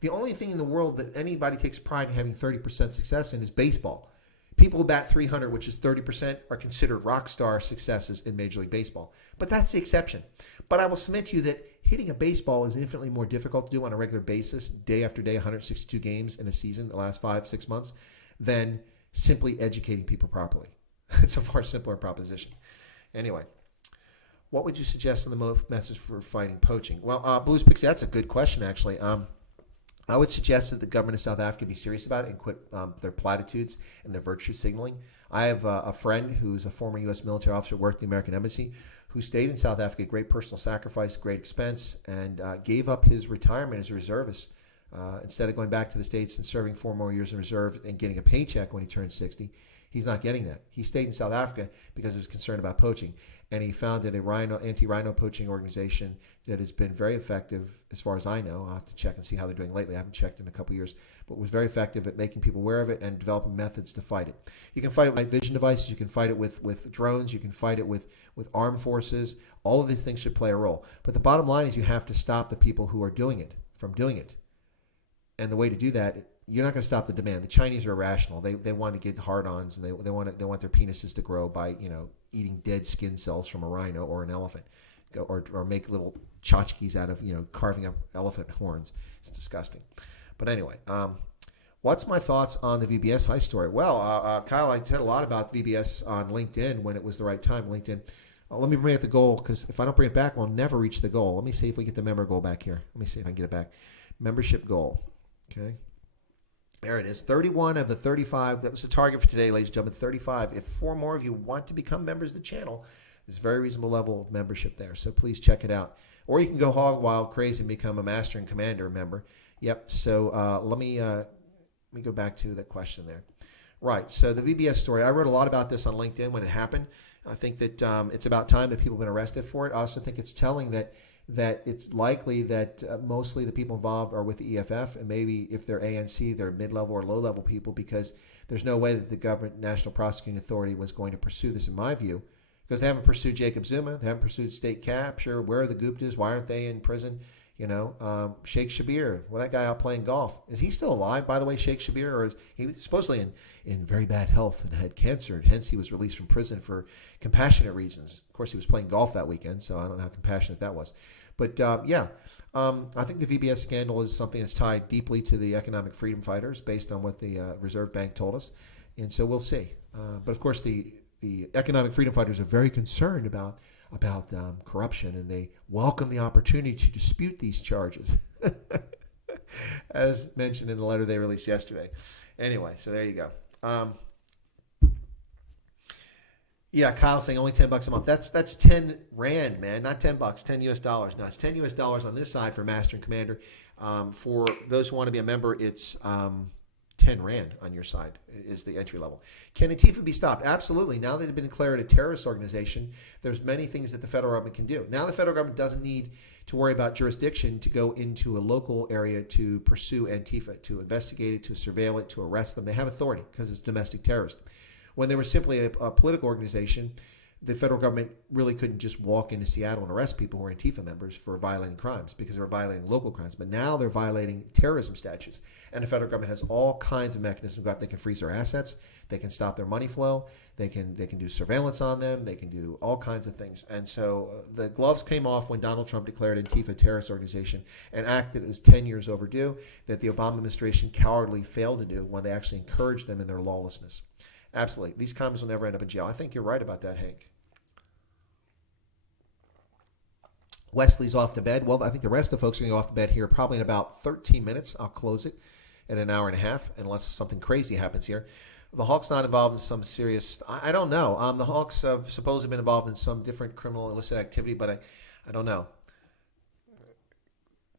The only thing in the world that anybody takes pride in having 30% success in is baseball. People who bat 300, which is 30%, are considered rock star successes in Major League Baseball. But that's the exception. But I will submit to you that hitting a baseball is infinitely more difficult to do on a regular basis, day after day, 162 games in a season, the last 5-6 months, than simply educating people properly. It's a far simpler proposition. Anyway, what would you suggest on the message for fighting poaching? Well, Blues Pixie, that's a good question, actually. I would suggest that the government of South Africa be serious about it and quit their platitudes and their virtue signaling. I have a friend who's a former U.S. military officer, worked at the American Embassy, who stayed in South Africa, great personal sacrifice, great expense, and gave up his retirement as a reservist. Instead of going back to the States and serving 4 more years in reserve and getting a paycheck when he turned 60, he's not getting that. He stayed in South Africa because he was concerned about poaching. And he founded a anti-rhino poaching organization that has been very effective, as far as I know. I'll have to check and see how they're doing lately. I haven't checked in a couple years, but was very effective at making people aware of it and developing methods to fight it. You can fight it with night vision devices. You can fight it with drones. You can fight it with armed forces. All of these things should play a role. But the bottom line is you have to stop the people who are doing it from doing it. And the way to do that, you're not going to stop the demand. The Chinese are irrational. They want to get hard-ons, and they want their penises to grow by eating dead skin cells from a rhino or an elephant, or make little tchotchkes out of carving up elephant horns. It's disgusting. But anyway, what's my thoughts on the VBS High story? Well, Kyle, I said a lot about VBS on LinkedIn when it was the right time. LinkedIn. Let me bring up the goal, because if I don't bring it back, we'll never reach the goal. Let me see if we get the member goal back here. Let me see if I can get it back. Membership goal. Okay. There it is. 31 of the 35. That was the target for today, ladies and gentlemen. 35. If 4 more of you want to become members of the channel, there's a very reasonable level of membership there. So please check it out. Or you can go hog wild crazy and become a Master and Commander member. Yep. So let me go back to the question there. Right. So the VBS story. I wrote a lot about this on LinkedIn when it happened. I think that it's about time that people have been arrested for it. I also think it's telling that it's likely that mostly the people involved are with the EFF, and maybe if they're ANC, they're mid-level or low-level people, because there's no way that the government, National Prosecuting Authority, was going to pursue this, in my view, because they haven't pursued Jacob Zuma, they haven't pursued state capture. Where are the Guptas? Why aren't they in prison? Sheikh Shabir, well, that guy out playing golf. Is he still alive, by the way, Sheikh Shabir? Or is he supposedly in very bad health and had cancer, and hence he was released from prison for compassionate reasons. Of course, he was playing golf that weekend, so I don't know how compassionate that was. But, I think the VBS scandal is something that's tied deeply to the economic freedom fighters based on what the Reserve Bank told us. And so we'll see. But, of course, the economic freedom fighters are very concerned about corruption, and they welcome the opportunity to dispute these charges, as mentioned in the letter they released yesterday. Anyway, so there you go. Yeah, Kyle's saying only $10 a month. That's 10 Rand, man, not $10, $10 US. No, it's $10 US on this side for Master and Commander. For those who want to be a member, it's 10 Rand on your side is the entry level. Can Antifa be stopped? Absolutely. Now that it's been declared a terrorist organization, there's many things that the federal government can do. Now the federal government doesn't need to worry about jurisdiction to go into a local area to pursue Antifa, to investigate it, to surveil it, to arrest them. They have authority because it's domestic terrorist. When they were simply a political organization, the federal government really couldn't just walk into Seattle and arrest people who were Antifa members for violating crimes, because they were violating local crimes. But now they're violating terrorism statutes. And the federal government has all kinds of mechanisms. They can freeze their assets. They can stop their money flow. They can do surveillance on them. They can do all kinds of things. And so the gloves came off when Donald Trump declared Antifa a terrorist organization, an act that is 10 years overdue, that the Obama administration cowardly failed to do when they actually encouraged them in their lawlessness. Absolutely. These commies will never end up in jail. I think you're right about that, Hank. Wesley's off to bed. Well, I think the rest of the folks are going to go off to bed here probably in about 13 minutes. I'll close it in an hour and a half unless something crazy happens here. The Hawks not involved in some serious, I don't know. The Hawks have supposedly been involved in some different criminal illicit activity, but I don't know.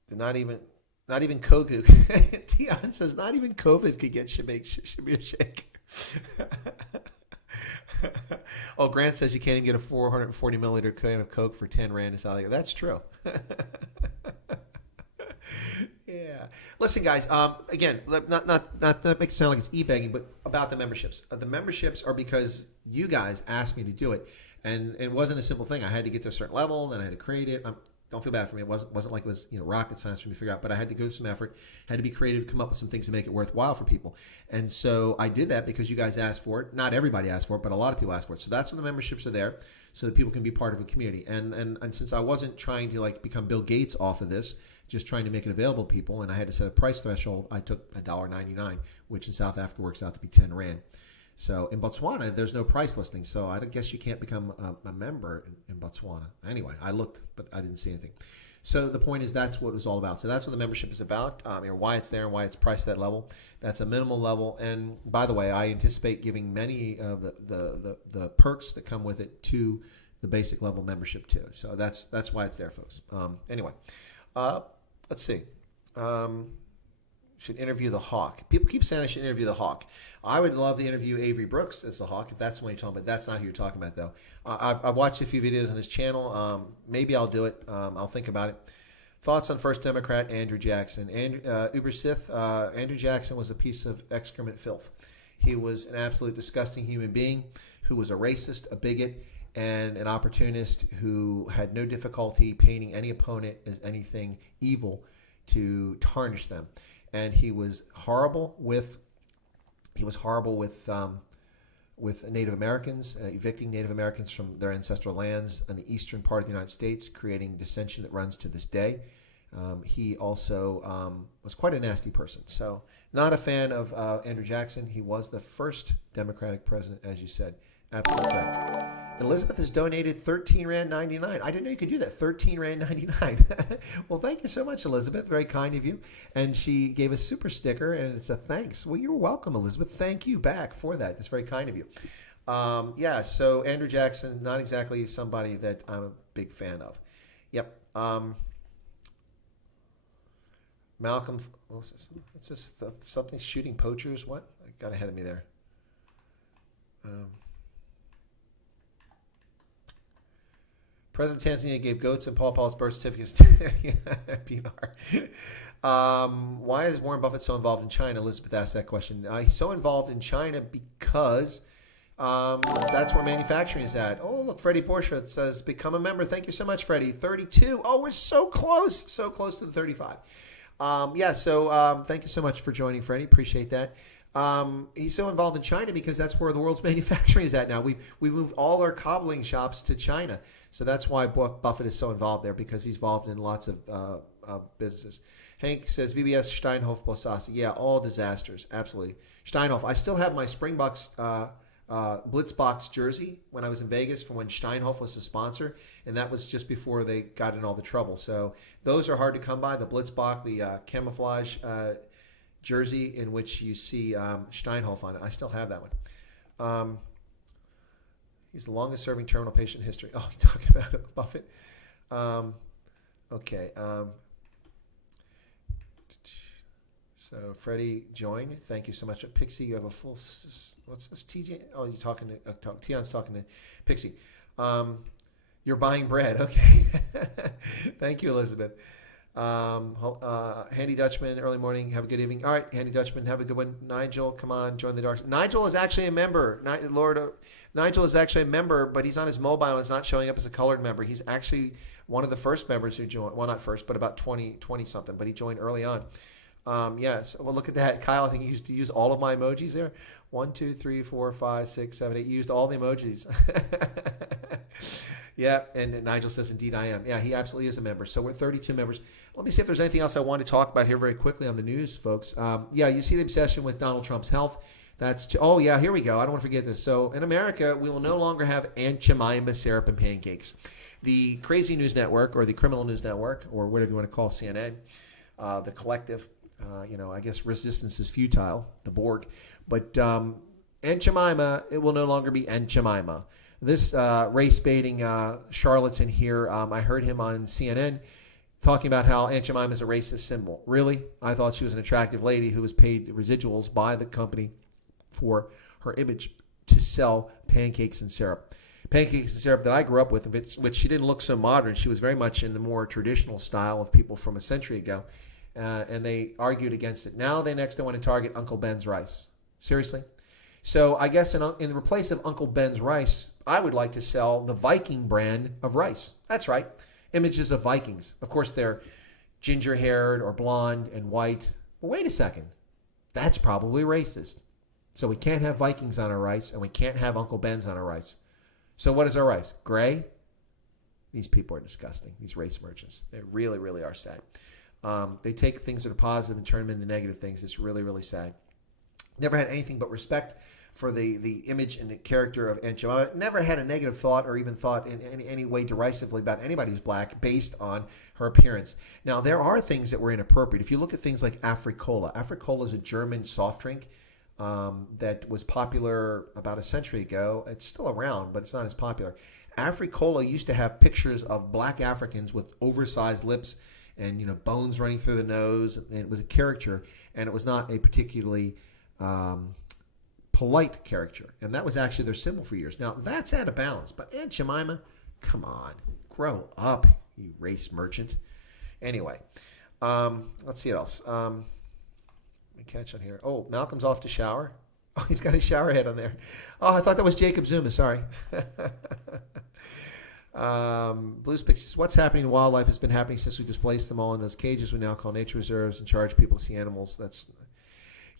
They're not even COVID. Tion says not even COVID could get Shabir Sheikh. Oh, Grant says you can't even get a 440 milliliter can of Coke for 10 Rand. That's true. Yeah. Listen, guys. Again, not that makes it sound like it's e-begging, but about the memberships. The memberships are because you guys asked me to do it, and it wasn't a simple thing. I had to get to a certain level, then I had to create it. don't feel bad for me. It wasn't like it was rocket science for me to figure out, but I had to go through some effort, had to be creative, come up with some things to make it worthwhile for people. And so I did that because you guys asked for it. Not everybody asked for it, but a lot of people asked for it. So that's when the memberships are there, so that people can be part of a community. And since I wasn't trying to become Bill Gates off of this, just trying to make it available to people, and I had to set a price threshold, I took $1.99, which in South Africa works out to be 10 Rand. So in Botswana, there's no price listing, so I guess you can't become a member in Botswana. Anyway, I looked, but I didn't see anything. So the point is that's what it was all about. So that's what the membership is about, why it's there and why it's priced at that level. That's a minimal level. And by the way, I anticipate giving many of the perks that come with it to the basic level membership too. So that's why it's there, folks. Anyway, let's see. Should interview the Hawk. People keep saying I should interview the Hawk. I would love to interview Avery Brooks as the Hawk, if that's the one you're talking about. That's not who you're talking about, though. I've watched a few videos on his channel. Maybe I'll do it. I'll think about it. Thoughts on First Democrat Andrew Jackson. Uber Sith, Andrew Jackson was a piece of excrement filth. He was an absolute disgusting human being who was a racist, a bigot, and an opportunist who had no difficulty painting any opponent as anything evil to tarnish them. And he was horrible with Native Americans, evicting Native Americans from their ancestral lands in the eastern part of the United States, creating dissension that runs to this day. He also was quite a nasty person. So not a fan of Andrew Jackson. He was the first Democratic president, as you said. Absolutely correct. Elizabeth has donated 13 Rand 99. I didn't know you could do that. 13 Rand 99. Well, thank you so much, Elizabeth. Very kind of you. And she gave a super sticker, and it's a thanks. Well, you're welcome, Elizabeth. Thank you back for that. That's very kind of you. So Andrew Jackson, not exactly somebody that I'm a big fan of. Yep. Malcolm, what's this? What's this? Something shooting poachers? What? I got ahead of me there. President Tanzania gave goats and Paul Paul's birth certificates to PNR. Why is Warren Buffett so involved in China? Elizabeth asked that question. He's so involved in China because that's where manufacturing is at. Oh, look, Freddie Porsche says, become a member. Thank you so much, Freddie. 32. Oh, we're so close to the 35. Thank you so much for joining, Freddie. Appreciate that. He's so involved in China because that's where the world's manufacturing is at now. We moved all our cobbling shops to China. So that's why Buffett is so involved there, because he's involved in lots of businesses. Hank says, VBS, Steinhoff, Bosasi. Yeah, all disasters. Absolutely. Steinhoff. I still have my Springboks Blitzbox jersey when I was in Vegas from when Steinhoff was the sponsor, and that was just before they got in all the trouble. So those are hard to come by, the Blitzbox, the camouflage jersey in which you see Steinhoff on it. I still have that one. He's the longest serving terminal patient in history. Oh, you're talking about Buffett? Okay. So Freddie joined. Thank you so much. Pixie, you have a full, what's this, TJ? Oh, you're talking to, Tion's talking to Pixie. You're buying bread. Okay. Thank you, Elizabeth. Handy Dutchman, early morning, have a good evening. All right, Handy Dutchman, have a good one. Nigel, come on, join the dark. Nigel is actually a member. Nigel is actually a member, but he's on his mobile and it's not showing up as a colored member. He's actually one of the first members who joined. Well, not first, but about 20 something, but he joined early on. Yes. Well, look at that. Kyle, I think you used to use all of my emojis there. 1, 2, 3, 4, 5, 6, 7, 8. You used all the emojis. Yeah, and Nigel says, indeed I am. Yeah, he absolutely is a member. So we're 32 members. Let me see if there's anything else I want to talk about here very quickly on the news, folks. You see the obsession with Donald Trump's health. Oh, yeah, here we go. I don't want to forget this. So in America, we will no longer have Aunt Jemima syrup and pancakes. The Crazy News Network, or the Criminal News Network, or whatever you want to call CNN, the collective, I guess resistance is futile, the Borg. But Aunt Jemima, it will no longer be Aunt Jemima. This race-baiting charlatan here, I heard him on CNN talking about how Aunt Jemima is a racist symbol. Really? I thought she was an attractive lady who was paid residuals by the company for her image to sell pancakes and syrup. Pancakes and syrup that I grew up with, which she didn't look so modern. She was very much in the more traditional style of people from a century ago. And they argued against it. Now they want to target Uncle Ben's rice. Seriously? So I guess in the place of Uncle Ben's rice, I would like to sell the Viking brand of rice. That's right. images of Vikings. Of course, they're ginger-haired or blonde and white. But wait a second. That's probably racist. So we can't have Vikings on our rice, and we can't have Uncle Ben's on our rice. So what is our rice? Gray? These people are disgusting, these race merchants. They really, really are sad. They take things that are positive and turn them into negative things. It's really, really sad. Never had anything but respect for the image and the character of Aunt Jemima. Never had a negative thought or even thought in any way derisively about anybody who's black based on her appearance. Now, there are things that were inappropriate. If you look at things like Africola. Africola is a German soft drink that was popular about a century ago. It's still around, but it's not as popular. Africola used to have pictures of black Africans with oversized lips and bones running through the nose. And it was a caricature, and it was not a particularly polite caricature. And that was actually their symbol for years. Now, that's out of balance. But Aunt Jemima, come on, grow up, you race merchant. Anyway, let's see what else. Let me catch on here. Oh, Malcolm's off to shower. Oh, he's got his shower head on there. Oh, I thought that was Jacob Zuma. Sorry. Blues Pixies, what's happening in wildlife has been happening since we displaced them all in those cages we now call nature reserves and charge people to see animals. That's,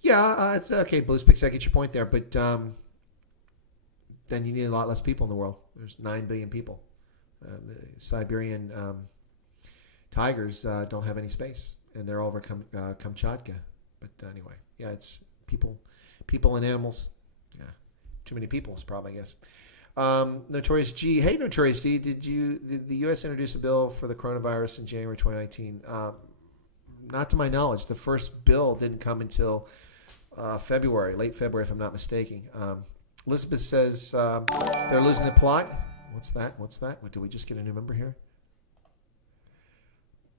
it's okay, Blues Pixies, I get your point there, but then you need a lot less people in the world. There's 9 billion people. The Siberian tigers don't have any space, and they're over Kamchatka. But anyway, it's people and animals. Yeah, too many people is the problem, I guess. Notorious G. Hey, Notorious D. Did the U.S. introduce a bill for the coronavirus in January 2019? Not to my knowledge. The first bill didn't come until February, late February, if I'm not mistaken. Elizabeth says they're losing the plot. What's that? What, did we just get a new member here?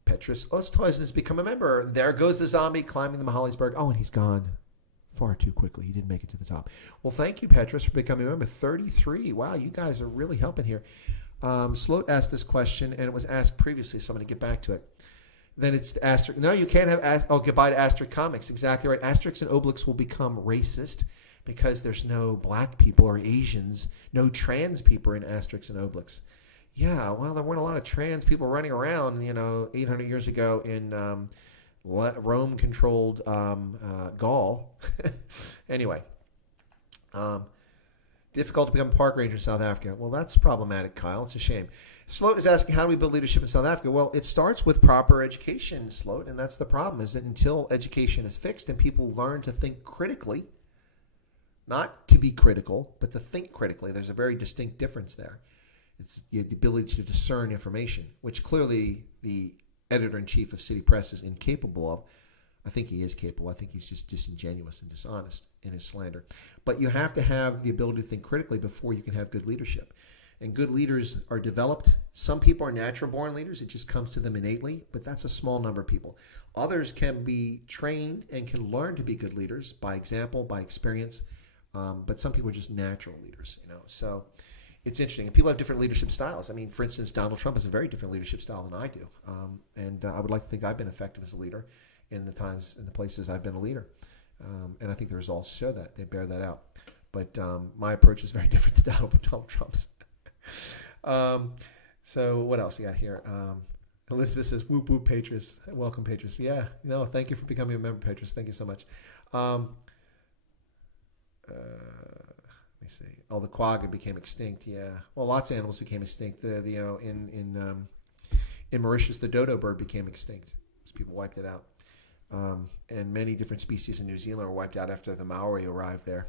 Petrus Ostoisen has become a member. There goes the zombie climbing the Mahalisberg. Oh, and he's gone far too quickly. He didn't make it to the top. Well, thank you, Petrus, for becoming a member. 33. Wow, you guys are really helping here. Sloat asked this question, and it was asked previously, so I'm going to get back to it. Then it's Asterix. No, you can't have goodbye to Asterix Comics. Exactly right. Asterix and Obelix will become racist because there's no black people or Asians, no trans people in Asterix and Obelix. Yeah, well, there weren't a lot of trans people running around, 800 years ago in Rome-controlled Gaul. Anyway, difficult to become a park ranger in South Africa. Well, that's problematic, Kyle. It's a shame. Sloat is asking, how do we build leadership in South Africa? Well, it starts with proper education, Sloat, and that's the problem, is that until education is fixed and people learn to think critically, not to be critical, but to think critically, there's a very distinct difference there. It's the ability to discern information, which clearly the editor-in-chief of City Press is incapable of. I think he is capable. I think he's just disingenuous and dishonest in his slander. But you have to have the ability to think critically before you can have good leadership. And good leaders are developed. Some people are natural-born leaders. It just comes to them innately, but that's a small number of people. Others can be trained and can learn to be good leaders by example, by experience, but some people are just natural leaders. So it's interesting. And people have different leadership styles. I mean, for instance, Donald Trump has a very different leadership style than I do. And I would like to think I've been effective as a leader in the times and the places I've been a leader. And I think the results show that. They bear that out. But my approach is very different to Donald Trump's. So what else you got here? Elizabeth says, whoop, whoop, Patriots. Welcome, Patriots. Yeah, thank you for becoming a member, Patriots. Thank you so much. Let me see. Oh, the quagga became extinct. Yeah. Well, lots of animals became extinct. In Mauritius, the dodo bird became extinct. People wiped it out. And many different species in New Zealand were wiped out after the Maori arrived there.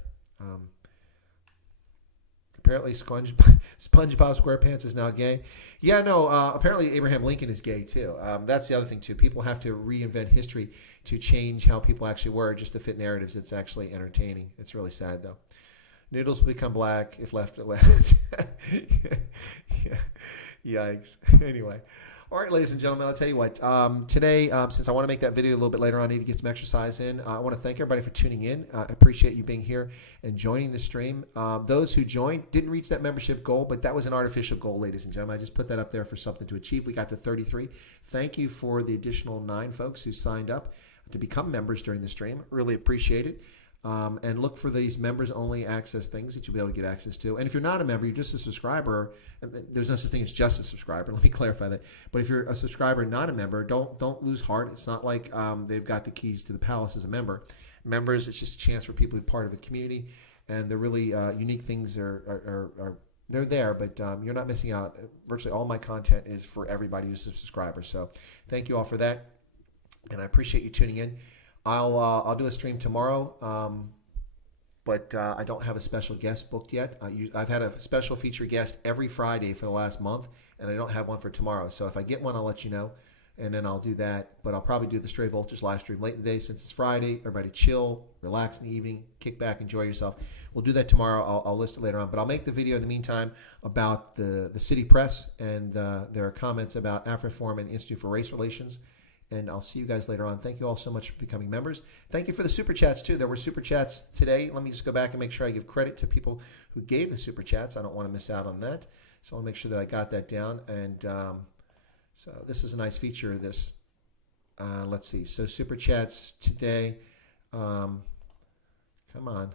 Apparently, SpongeBob SquarePants is now gay. Yeah, no. Apparently, Abraham Lincoln is gay too. That's the other thing too. People have to reinvent history to change how people actually were, just to fit narratives. It's actually entertaining. It's really sad though. Noodles will become black if left wet. Yeah. Yikes. Anyway. All right, ladies and gentlemen, I'll tell you what. Today, since I want to make that video a little bit later on, I need to get some exercise in. I want to thank everybody for tuning in. I appreciate you being here and joining the stream. Those who joined didn't reach that membership goal, but that was an artificial goal, ladies and gentlemen. I just put that up there for something to achieve. We got to 33. Thank you for the additional 9 folks who signed up to become members during the stream. Really appreciate it. And look for these members-only access things that you'll be able to get access to. And if you're not a member, you're just a subscriber. And there's no such thing as just a subscriber. Let me clarify that. But if you're a subscriber, not a member, don't lose heart. It's not like they've got the keys to the palace as a member. Members, it's just a chance for people to be part of a community. And the really unique things are they're there, but you're not missing out. Virtually all my content is for everybody who's a subscriber. So thank you all for that. And I appreciate you tuning in. I'll do a stream tomorrow, but I don't have a special guest booked yet. I've had a special feature guest every Friday for the last month, and I don't have one for tomorrow. So if I get one, I'll let you know, and then I'll do that. But I'll probably do the Stray Voltage live stream late in the day since it's Friday. Everybody chill, relax in the evening, kick back, enjoy yourself. We'll do that tomorrow. I'll list it later on. But I'll make the video in the meantime about the city press and their comments about AfriForum and the Institute for Race Relations. And I'll see you guys later on. Thank you all so much for becoming members. Thank you for the Super Chats, too. There were Super Chats today. Let me just go back and make sure I give credit to people who gave the Super Chats. I don't want to miss out on that. So I want to make sure that I got that down. And so this is a nice feature of this. Let's see. So Super Chats today. Come on.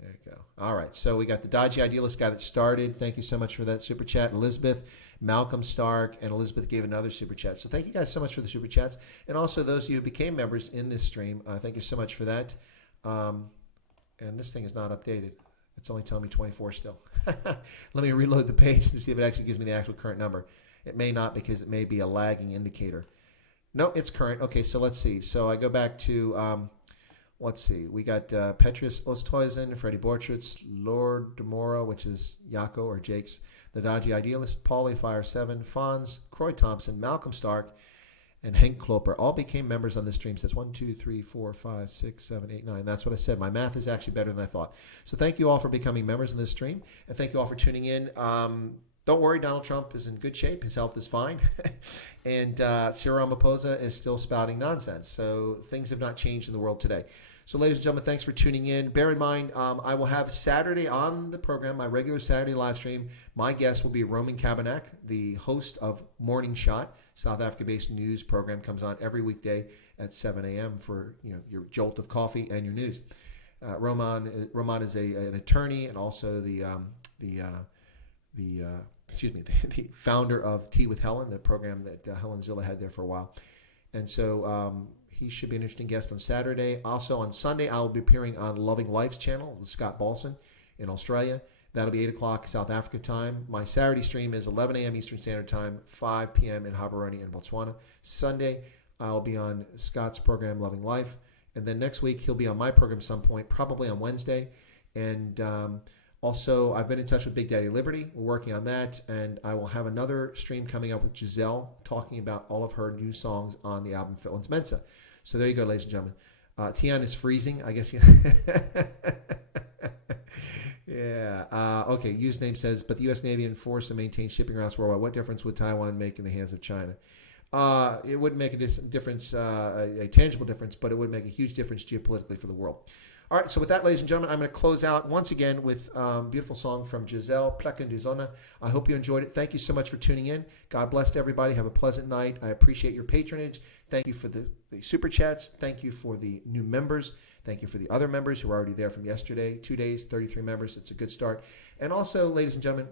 There you go. All right. So we got the Dodgy Idealist got it started. Thank you so much for that Super Chat. Elizabeth, Malcolm Stark, and Elizabeth gave another Super Chat. So thank you guys so much for the Super Chats. And also those of you who became members in this stream, thank you so much for that. And this thing is not updated. It's only telling me 24 still. Let me reload the page to see if it actually gives me the actual current number. It may not because it may be a lagging indicator. No, it's current. Okay, so let's see. So I go back to... let's see. We got Petrus Osthuizen, Freddie Borchitz, Lord Demora, which is Yako or Jake's, The Dodgy Idealist, Paulie Fire 7, Fonz, Croy Thompson, Malcolm Stark, and Hank Kloper all became members on this stream. So that's 1, 2, 3, 4, 5, 6, 7, 8, 9. That's what I said. My math is actually better than I thought. So thank you all for becoming members in this stream, and thank you all for tuning in. Don't worry, Donald Trump is in good shape. His health is fine. And Cyril Ramaphosa is still spouting nonsense. So things have not changed in the world today. So ladies and gentlemen, thanks for tuning in. Bear in mind, I will have Saturday on the program, my regular Saturday live stream. My guest will be Roman Cabernac, the host of Morning Shot, South Africa-based news program, comes on every weekday at 7 a.m. for your jolt of coffee and your news. Roman is an attorney and also the founder of Tea with Helen, the program that Helen Zilla had there for a while. And so he should be an interesting guest on Saturday. Also on Sunday, I will be appearing on Loving Life's channel with Scott Balson in Australia. That'll be 8 o'clock South Africa time. My Saturday stream is 11 a.m. Eastern Standard Time, 5 p.m. in Gaborone in Botswana. Sunday, I'll be on Scott's program, Loving Life. And then next week, he'll be on my program some point, probably on Wednesday. And also, I've been in touch with Big Daddy Liberty. We're working on that. And I will have another stream coming up with Giselle talking about all of her new songs on the album Fiddlin's Mensa. So there you go, ladies and gentlemen. Tian is freezing, I guess. Yeah. Okay, username says, but the U.S. Navy enforced and maintained shipping routes worldwide. What difference would Taiwan make in the hands of China? It wouldn't make a difference, a tangible difference, but it would make a huge difference geopolitically for the world. All right, so with that, ladies and gentlemen, I'm going to close out once again with a beautiful song from Giselle, Plekken de Zona. I hope you enjoyed it. Thank you so much for tuning in. God bless to everybody. Have a pleasant night. I appreciate your patronage. Thank you for the super chats. Thank you for the new members. Thank you for the other members who are already there from yesterday. 2 days, 33 members. It's a good start. And also, ladies and gentlemen,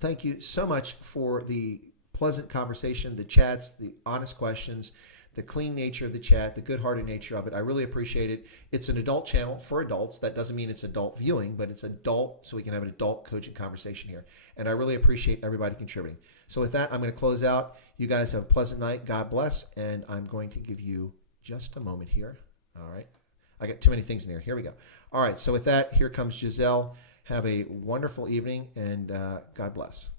thank you so much for the pleasant conversation, the chats, the honest questions, the clean nature of the chat, the good-hearted nature of it. I really appreciate it. It's an adult channel for adults. That doesn't mean it's adult viewing, but it's adult, so we can have an adult coaching conversation here. And I really appreciate everybody contributing. So with that, I'm going to close out. You guys have a pleasant night. God bless. And I'm going to give you just a moment here. All right. I got too many things in here. Here we go. All right. So with that, here comes Giselle. Have a wonderful evening, and God bless.